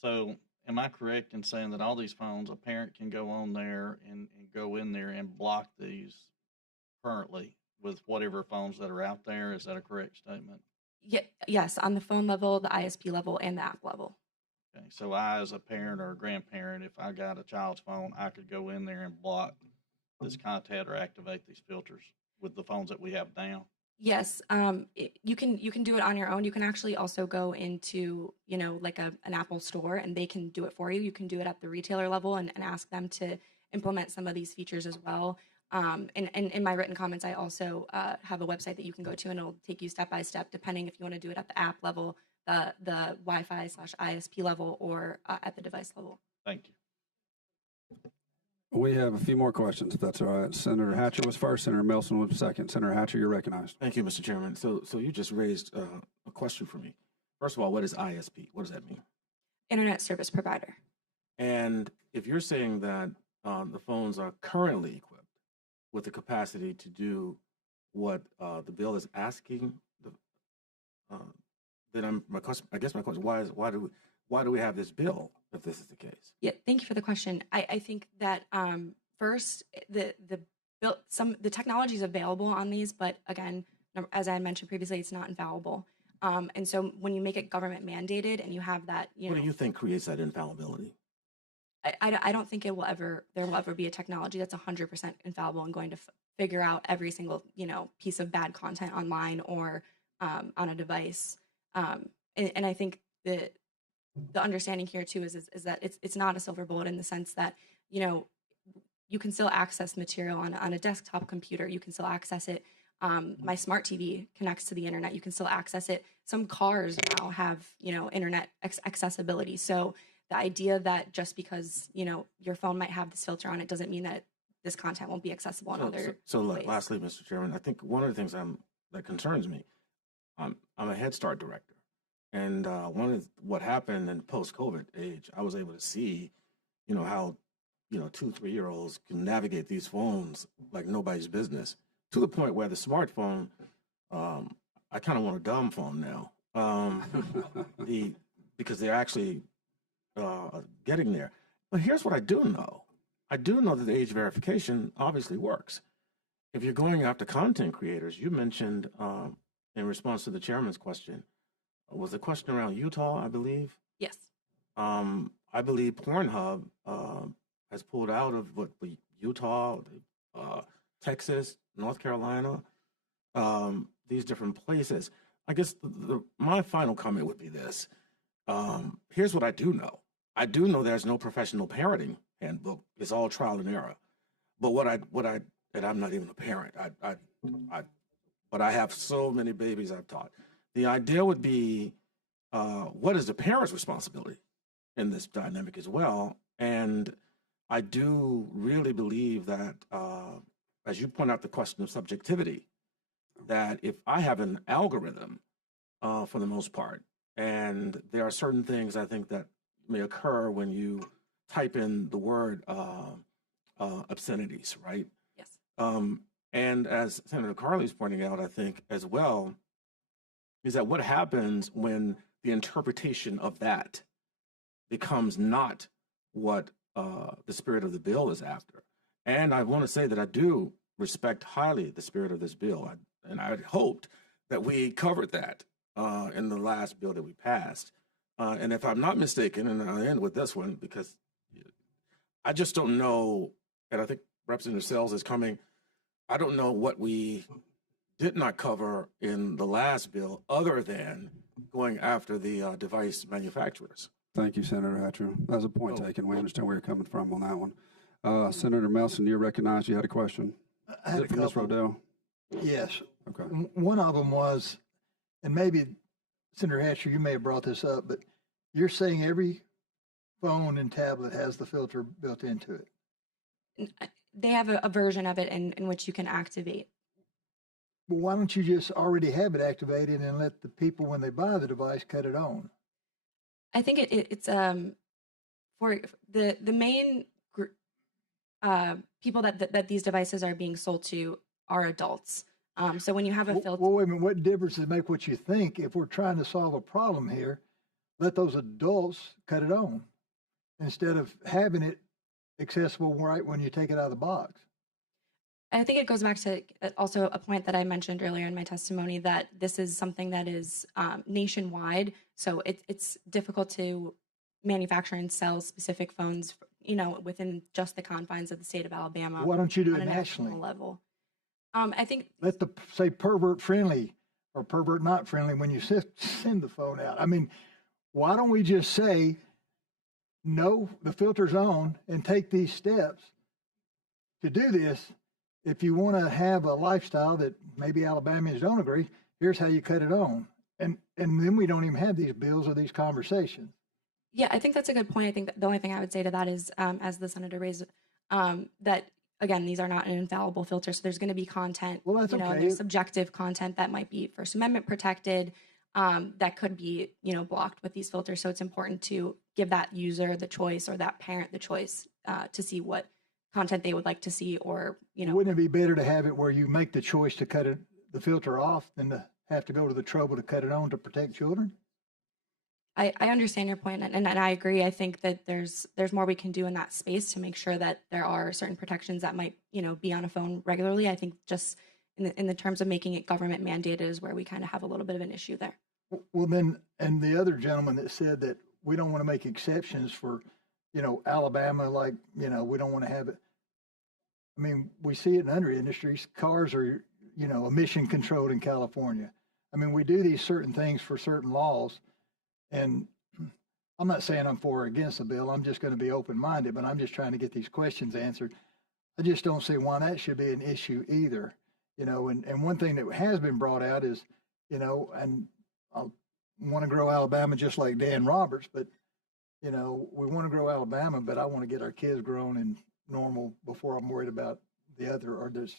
So am I correct in saying that all these phones, a parent can go on there and go in there and block these currently with whatever phones that are out there? Is that a correct statement? Yeah, yes, on the phone level, the ISP level, and the app level. Okay, so I, as a parent or a grandparent, if I got a child's phone, I could go in there and block this content or activate these filters with the phones that we have now? Yes, you can do it on your own. You can actually also go into, you know, like an Apple store, and they can do it for you. You can do it at the retailer level and ask them to implement some of these features as well. And in my written comments, I also have a website that you can go to, and it'll take you step by step, depending if you want to do it at the app level, the Wi-Fi/ISP level, or at the device level. Thank you. We have a few more questions, if that's all right. Senator Hatcher was first, Senator Melson was second. Senator Hatcher, you're recognized. Thank you, Mr. Chairman. So you just raised a question for me. First of all, what is ISP? What does that mean? Internet service provider. And if you're saying that the phones are currently equipped with the capacity to do what the bill is asking, then I guess my question: why do we have this bill if this is the case? Yeah, thank you for the question. I think that first, the the technology is available on these, but again, as I mentioned previously, it's not infallible. And so when you make it government mandated and you have that, What do you think creates that infallibility? I don't think there will ever be a technology that's 100% infallible and going to figure out every single, piece of bad content online or on a device. And I think the understanding here too is that it's not a silver bullet in the sense that, you can still access material on a desktop computer. You can still access it. My smart TV connects to the internet. You can still access it. Some cars now have, internet accessibility. So the idea that just because, your phone might have this filter on it doesn't mean that this content won't be accessible in other ways. Lastly, Mr. Chairman, I think one of the things that concerns me, I'm a Head Start director. And what happened in the post-COVID age, I was able to see, how 2-3-year-olds can navigate these phones like nobody's business, to the point where the smartphone, I kind of want a dumb phone now, because they're actually getting there. But here's what I do know. I do know that the age verification obviously works. If you're going after content creators, you mentioned in response to the chairman's question, was the question around Utah, I believe? Yes. I believe Pornhub has pulled out of Utah, Texas, North Carolina, these different places. I guess my final comment would be this. Here's what I do know. I do know there's no professional parenting handbook. It's all trial and error. But and I'm not even a parent. But I have so many babies I've taught. The idea would be, what is the parent's responsibility in this dynamic as well? And I do really believe that, as you point out the question of subjectivity, that if I have an algorithm, for the most part, and there are certain things I think that may occur when you type in the word obscenities, right? Yes. And as Senator Carley's pointing out, I think as well, is that what happens when the interpretation of that becomes not what the spirit of the bill is after. And I want to say that I do respect highly the spirit of this bill. And I had hoped that we covered that in the last bill that we passed. And if I'm not mistaken, and I'll end with this one, because I just don't know, and I think Representative Sells is coming, I don't know what we did not cover in the last bill other than going after the device manufacturers. Thank you, Senator Hatcher. That was a point taken. We understand where you're coming from on that one. Senator Melson, you're recognized. You had a question. I had Is it for Ms. Rodell? Yes. Okay. One of them was, and maybe Senator Hatcher, you may have brought this up, but you're saying every phone and tablet has the filter built into it. They have a version of it in which you can activate. But why don't you just already have it activated and let the people, when they buy the device, cut it on? I think it's for the main people that these devices are being sold to are adults. So when you have a filter, well, wait a minute. What difference does it make what you think? If we're trying to solve a problem here, let those adults cut it on instead of having it accessible right when you take it out of the box. I think it goes back to also a point that I mentioned earlier in my testimony, that this is something that is nationwide. So it's difficult to manufacture and sell specific phones, within just the confines of the state of Alabama. Why don't you do on it a nationally? national level? I think Let say pervert friendly or pervert not friendly when you send the phone out. I mean, why don't we just say, no, the filter's on, and take these steps to do this? If you want to have a lifestyle that maybe Alabamians don't agree, here's how you cut it on. And then we don't even have these bills or these conversations. Yeah, I think that's a good point. I think that the only thing I would say to that is, as the senator raised, that again, these are not an infallible filter. So there's going to be content, well, that's okay. There's subjective content that might be First Amendment protected, that could be, blocked with these filters. So it's important to give that user the choice, or that parent the choice, to see what content they would like to see, or, Wouldn't it be better to have it where you make the choice to cut the filter off than to have to go to the trouble to cut it on to protect children? I understand your point, and I agree. I think that there's more we can do in that space to make sure that there are certain protections that might, be on a phone regularly. I think just in the terms of making it government mandated is where we kind of have a little bit of an issue there. Well, then, and the other gentleman that said that we don't want to make exceptions for, Alabama, like, we don't want to have it. I mean, we see it in other industries. Cars are, emission controlled in California. I mean, we do these certain things for certain laws. And I'm not saying I'm for or against the bill. I'm just going to be open-minded, but I'm just trying to get these questions answered. I just don't see why that should be an issue either. And one thing that has been brought out is, and I want to grow Alabama just like Dan Roberts, but, we want to grow Alabama, but I want to get our kids grown and normal before I'm worried about the other, or this,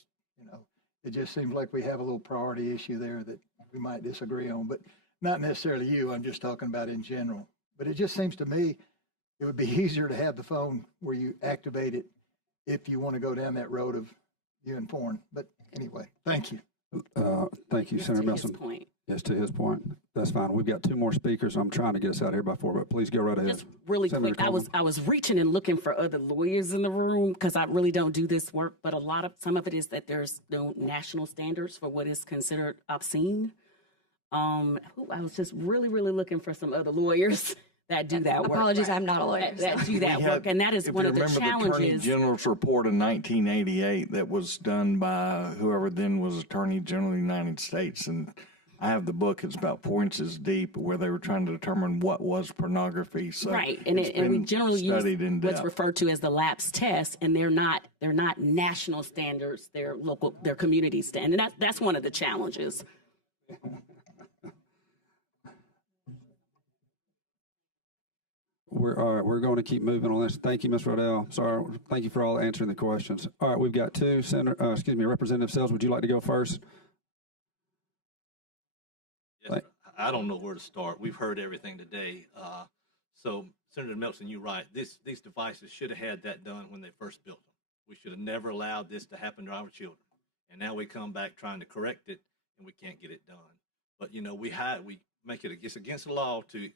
it just seems like we have a little priority issue there that we might disagree on, but not necessarily you. I'm just talking about in general. But it just seems to me it would be easier to have the phone where you activate it if you want to go down that road of viewing porn. But anyway, thank you. Thank you, Yes, Senator to his Nelson. point. Yes, to his point. That's fine. We've got two more speakers. I'm trying to get us out of here by 4, but please go right ahead. Just really Senator quick, Coleman. I was reaching and looking for other lawyers in the room because I really don't do this work, but some of it is that there's no national standards for what is considered obscene. I was just really looking for some other lawyers that do that work. Apologies, I'm not a lawyer. That do that work, and that is one of the If you remember the Attorney challenges. General's report in 1988 that was done by whoever then was Attorney General of the United States, and I have the book. It's about 4 inches deep, where they were trying to determine what was pornography. So Right, and we generally use what's referred to as the LAPS test, and they're not national standards. They're local, they're community standards, and that's one of the challenges. We're going to keep moving on this. Thank you, Ms. Rodell. Sorry, thank you for all answering the questions. All right, we've got two Representative Sells. Would you like to go first? Yes, I don't know where to start. We've heard everything today. So Senator Melton, you're right. These devices should have had that done when they first built them. We should have never allowed this to happen to our children. And now we come back trying to correct it, and we can't get it done. But we make it's against the law to,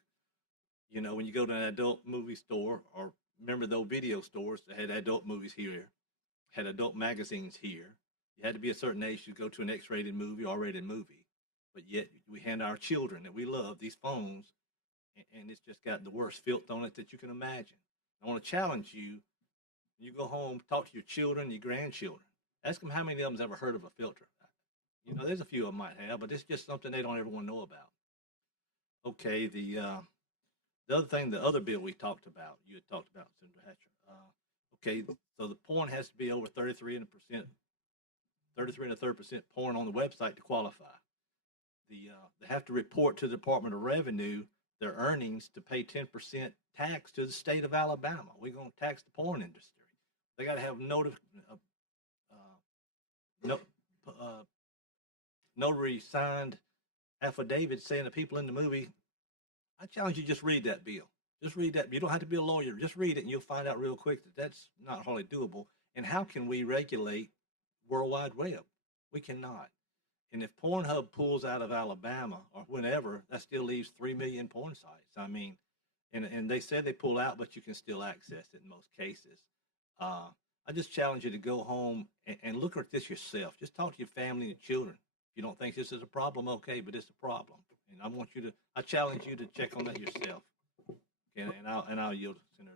when you go to an adult movie store, or remember those video stores that had adult movies here, had adult magazines here. You had to be a certain age to go to an X-rated movie, R-rated movie. But yet we hand our children that we love these phones, and it's just got the worst filth on it that you can imagine. I want to challenge you. You go home, talk to your children, your grandchildren. Ask them how many of them's ever heard of a filter. There's a few of them might have, but it's just something they don't ever want to know about. Okay, the other thing, the other bill we talked about, you had talked about, Senator Hatcher. Okay, so the porn has to be over 33 and a third percent porn on the website to qualify. They have to report to the Department of Revenue their earnings to pay 10% tax to the state of Alabama. We're going to tax the porn industry. They got to have notary signed affidavit saying the people in the movie. I challenge you, just read that bill. Just read that. You don't have to be a lawyer. Just read it, and you'll find out real quick that that's not hardly doable. And how can we regulate World Wide Web? We cannot. And if Pornhub pulls out of Alabama or whenever, that still leaves 3 million porn sites. I mean, and they said they pull out, but you can still access it in most cases. I just challenge you to go home and look at this yourself. Just talk to your family and children. If you don't think this is a problem, okay, but it's a problem. And I challenge you to check on that yourself. And I'll yield, Senator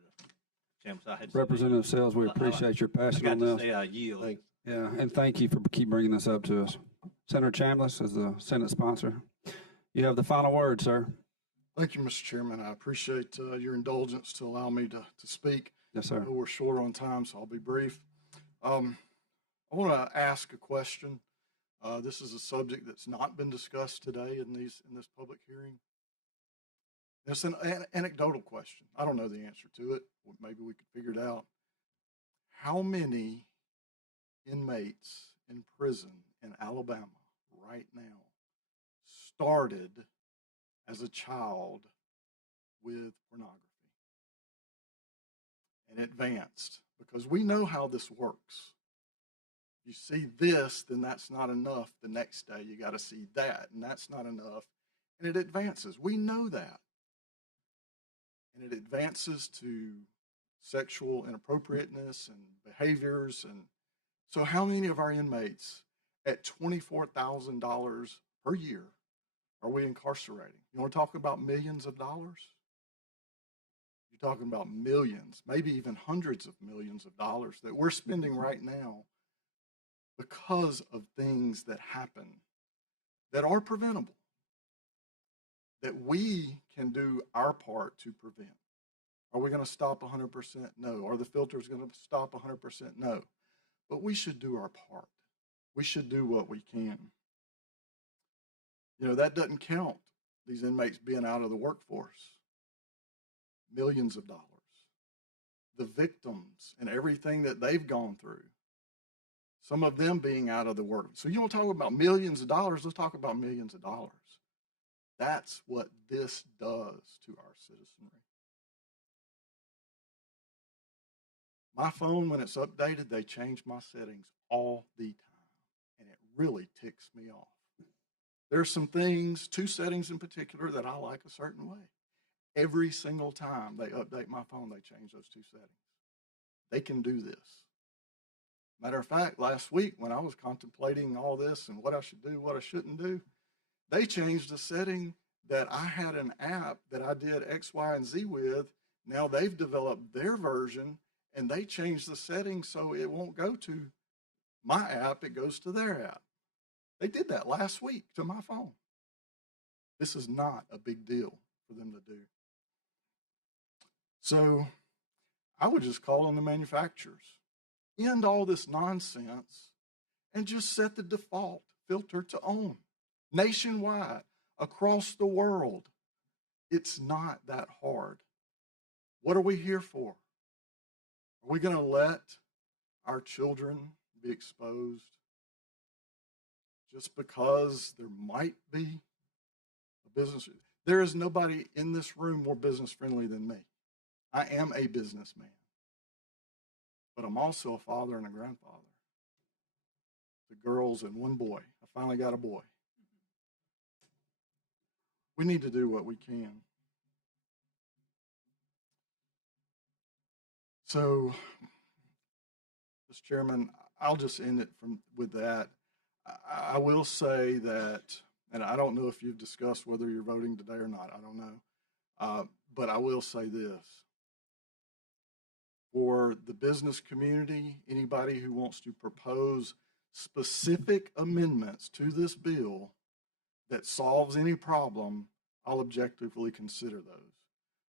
Chambliss. Representative Sells, we appreciate your passion on this. I say I yield. Yeah, and thank you for keep bringing this up to us. Senator Chambliss, as the Senate sponsor, you have the final word, sir. Thank you, Mr. Chairman. I appreciate your indulgence to allow me to speak. Yes, sir. We're short on time, so I'll be brief. I want to ask a question. This is a subject that's not been discussed today in this public hearing. It's an anecdotal question. I don't know the answer to it. Maybe we could figure it out. How many inmates in prison in Alabama right now started as a child with pornography and advanced? Because we know how this works. You see this, then that's not enough. The next day you got to see that, and that's not enough. And it advances. We know that. and it advances to sexual inappropriateness and behaviors. And so how many of our inmates at $24,000 per year are we incarcerating? You want to talk about millions of dollars? You're talking about millions, maybe even hundreds of millions of dollars that we're spending right now because of things that happen that are preventable, that we can do our part to prevent. Are we going to stop 100%? No. Are the filters going to stop 100%? No. But we should do our part. We should do what we can. You know, that doesn't count these inmates being out of the workforce. Millions of dollars. The victims and everything that they've gone through. Some of them being out of the work. So you want to talk about millions of dollars? Let's talk about millions of dollars. That's what this does to our citizenry. My phone, when it's updated, they change my settings all the time, and it really ticks me off. There's some things, 2 settings in particular, that I like a certain way. Every single time they update my phone, they change those 2 settings. They can do this. Matter of fact, last week when I was contemplating all this and what I should do, what I shouldn't do, they changed the setting that I had an app that I did X, Y, and Z with. Now they've developed their version, and they changed the settings so it won't go to my app, it goes to their app. They did that last week to my phone. This is not a big deal for them to do. So I would just call on the manufacturers. End all this nonsense and just set the default filter to on. Nationwide, across the world. It's not that hard. What are we here for? Are we going to let our children be exposed just because there might be a business? There is nobody in this room more business friendly than me. I am a businessman, but I'm also a father and a grandfather. The girls and 1 boy. I finally got a boy. We need to do what we can. So, Mr. Chairman, I'll just end it with that. I will say that, and I don't know if you've discussed whether you're voting today or not. I don't know. But I will say this. For the business community, anybody who wants to propose specific amendments to this bill that solves any problem, I'll objectively consider those.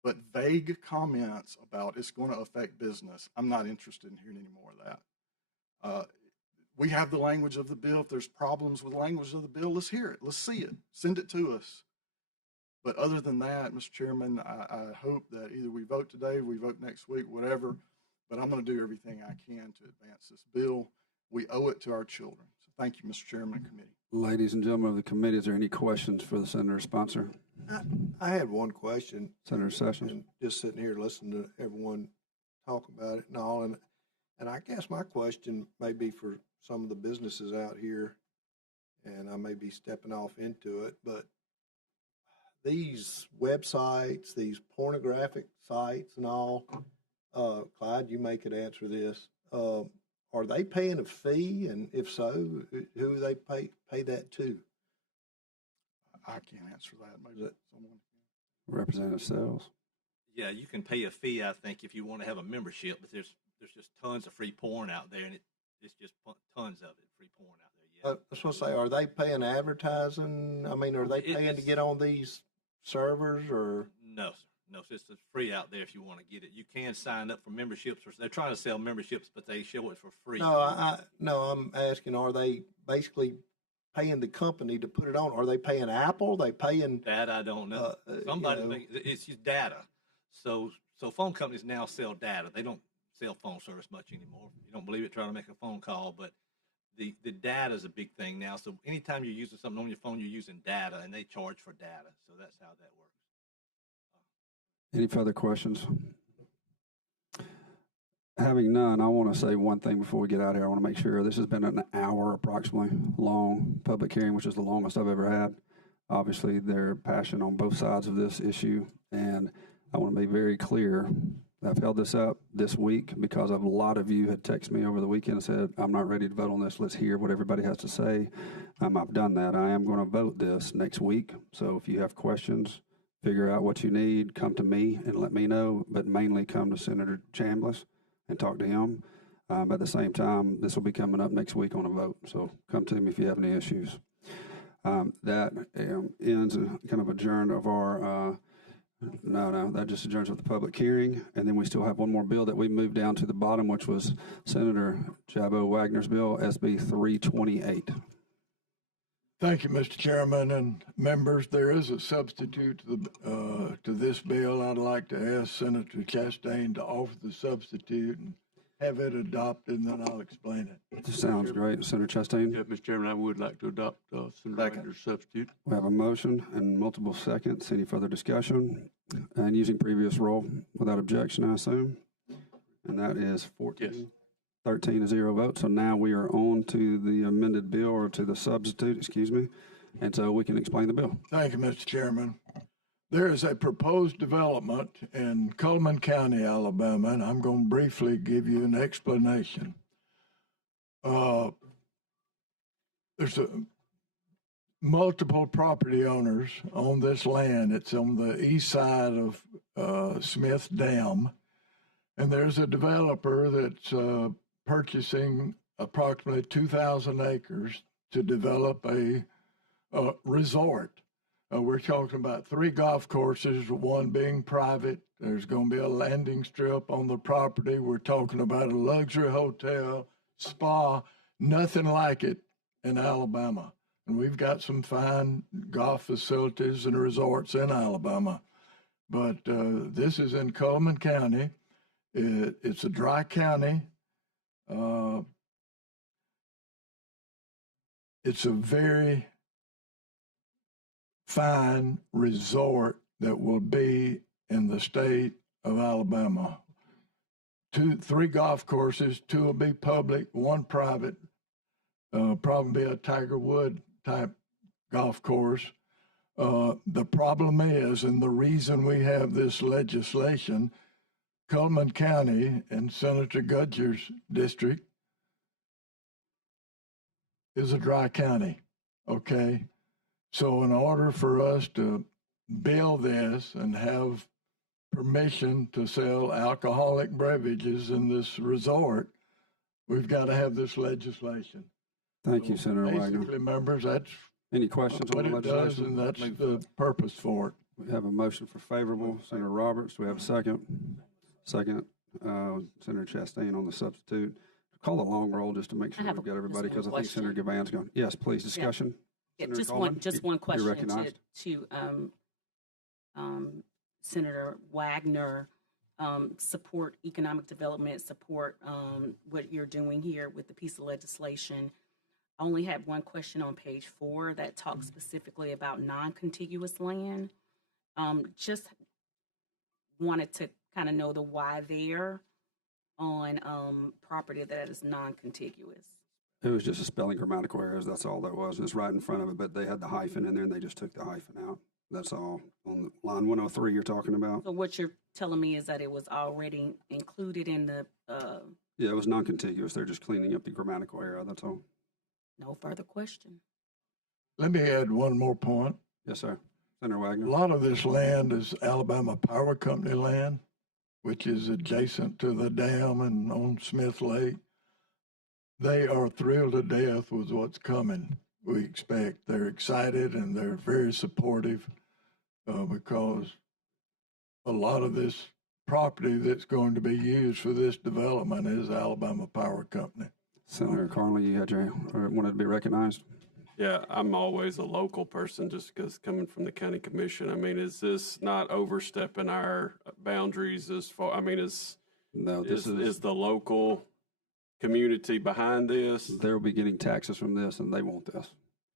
But vague comments about it's going to affect business, I'm not interested in hearing any more of that. We have the language of the bill. If there's problems with the language of the bill, let's hear it. Let's see it. Send it to us. But other than that, Mr. Chairman, I hope that either we vote today, we vote next week, whatever, but I'm going to do everything I can to advance this bill. We owe it to our children. So thank you, Mr. Chairman and committee. Ladies and gentlemen of the committee, is there any questions for the senator sponsor? I had one question. Senator Sessions. And just sitting here listening to everyone talk about it and all, and I guess my question may be for some of the businesses out here, and I may be stepping off into it, but these websites, these pornographic sites and all, Clyde, you may could answer this. Are they paying a fee? And if so, who do they pay that to? I can't answer that. Maybe someone can. Representative Sells. Yeah, you can pay a fee, I think, if you want to have a membership, but there's just tons of free porn out there, and it's just tons of it, free porn out there. Yeah. I was supposed to say, are they paying advertising? I mean, are they paying to get on these servers or? No, sir. No, it's just free out there if you want to get it. You can sign up for memberships. They're trying to sell memberships, but they show it for free. No, I'm asking, are they basically paying the company to put it on? Are they paying Apple? Are they paying? That I don't know. Somebody, it's just data. So phone companies now sell data. They don't sell phone service much anymore. If you don't believe it, try to make a phone call. But the data is a big thing now. So anytime you're using something on your phone, you're using data, and they charge for data. So that's how that works. Any further questions? Having none, I want to say one thing before we get out of here. I want to make sure this has been an hour approximately long public hearing, which is the longest I've ever had. Obviously, there's passion on both sides of this issue, and I want to be very clear. I've held this up this week because a lot of you had texted me over the weekend and said, I'm not ready to vote on this. Let's hear what everybody has to say. I've done that. I am going to vote this next week. So if you have questions, figure out what you need, come to me and let me know, but mainly come to Senator Chambliss and talk to him. At the same time, this will be coming up next week on a vote. So come to me if you have any issues. That ends kind of adjourn of our no, that just adjourns with the public hearing, and then we still have one more bill that we moved down to the bottom, which was Senator Jabo Wagner's bill, SB 328. Thank you, Mr. Chairman and members. There is a substitute to this bill. I'd like to ask Senator Chastain to offer the substitute and have it adopted, and then I'll explain it. Sounds great. Senator Chastain? Yeah, Mr. Chairman, I would like to adopt Senator Wagner's substitute. We have a motion and multiple seconds. Any further discussion? And using previous roll without objection, I assume. And that is 13 to 0 vote. So now we are on to the amended bill, or to the substitute, excuse me. And so we can explain the bill. Thank you, Mr. Chairman. There is a proposed development in Cullman County, Alabama, and I'm going to briefly give you an explanation. There's multiple property owners on this land. It's on the east side of Smith Dam, and there's a developer that's purchasing approximately 2,000 acres to develop a resort. We're talking about 3 golf courses, one being private. There's going to be a landing strip on the property. We're talking about a luxury hotel, spa, nothing like it in Alabama. And we've got some fine golf facilities and resorts in Alabama. But this is in Cullman County. It's a dry county. It's a very fine resort that will be in the state of Alabama. 3 golf courses, 2 will be public, 1 private, probably a Tiger Wood type golf course. The problem is, and the reason we have this legislation, Cullman County and Senator Gudger's district is a dry county, okay? So in order for us to build this and have permission to sell alcoholic beverages in this resort, we've got to have this legislation. Thank you, Senator Wagner. Basically, members, that's any questions on the what it does, legislation? and that's the purpose for it. We have a motion for favorable. Senator Roberts, do we have a second? Second, Senator Chastain on the substitute. Call the long roll just to make sure we've got everybody, because I think Senator Gavan's going. Yes, please, discussion. Yeah, Senator just Coleman, one question recognized. to Senator Wagner. Support economic development, support what you're doing here with the piece of legislation. I only had one question on page 4 that talks specifically about non-contiguous land. Just wanted to kind of know the why there on property that is non-contiguous. It was just a spelling grammatical errors. That's all that was. It's right in front of it, but they had the hyphen in there and they just took the hyphen out. That's all. On the line 103 you're talking about. So what you're telling me is that it was already included in the... Yeah, it was non-contiguous. They're just cleaning up the grammatical error. That's all. No further question. Let me add one more point. Yes, sir. Senator Wagner. A lot of this land is Alabama Power Company land, which is adjacent to the dam and on Smith Lake. They are thrilled to death with what's coming. We expect they're excited and they're very supportive because a lot of this property that's going to be used for this development is Alabama Power Company. Senator Carnley, you had your wanted to be recognized. Yeah, I'm always a local person just because coming from the county commission. I mean, is this not overstepping our boundaries as far? I mean, is the local community behind this? They'll be getting taxes from this, and they want this.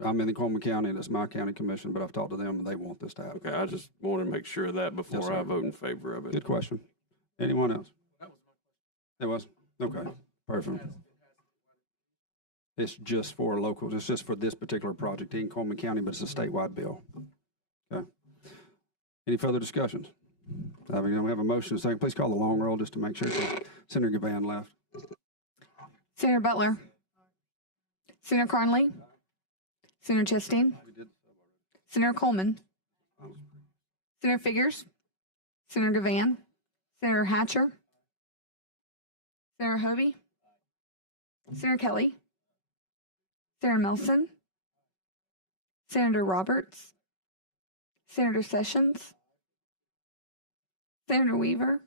I'm in the Coleman County, and it's my county commission, but I've talked to them, and they want this to happen. Okay, I just want to make sure of that before Yes, sir. I vote in favor of it. Good question. Anyone else? It was? Okay, perfect. It's just for locals. It's just for this particular project in Coleman County, but it's a statewide bill. Okay. Any further discussions? We have a motion and a second. Please call the long roll just to make sure. Senator Gavan left. Senator Butler. Senator Carnley. Senator Chastain. Senator Coleman. Senator Figures. Senator Gavan. Senator Hatcher. Senator Hovey. Senator Kelly. Senator Melson. Senator Roberts. Senator Sessions. Senator Weaver.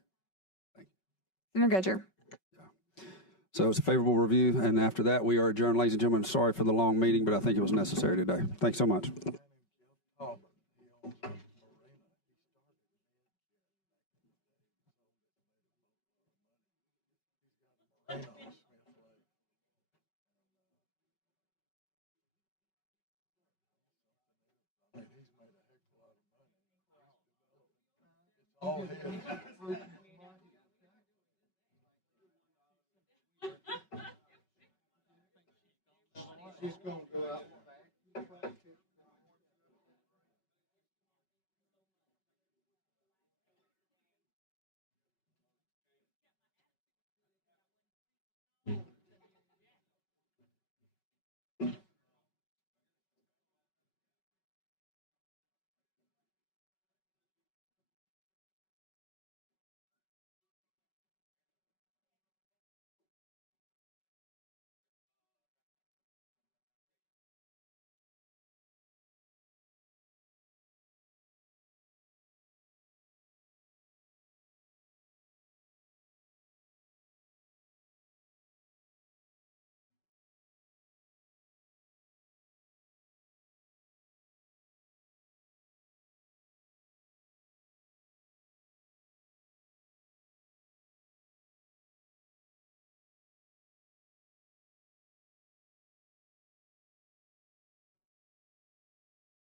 Senator Gudger. So it's a favorable review, and after that, we are adjourned. Ladies and gentlemen, sorry for the long meeting, but I think it was necessary today. Thanks so much. She's going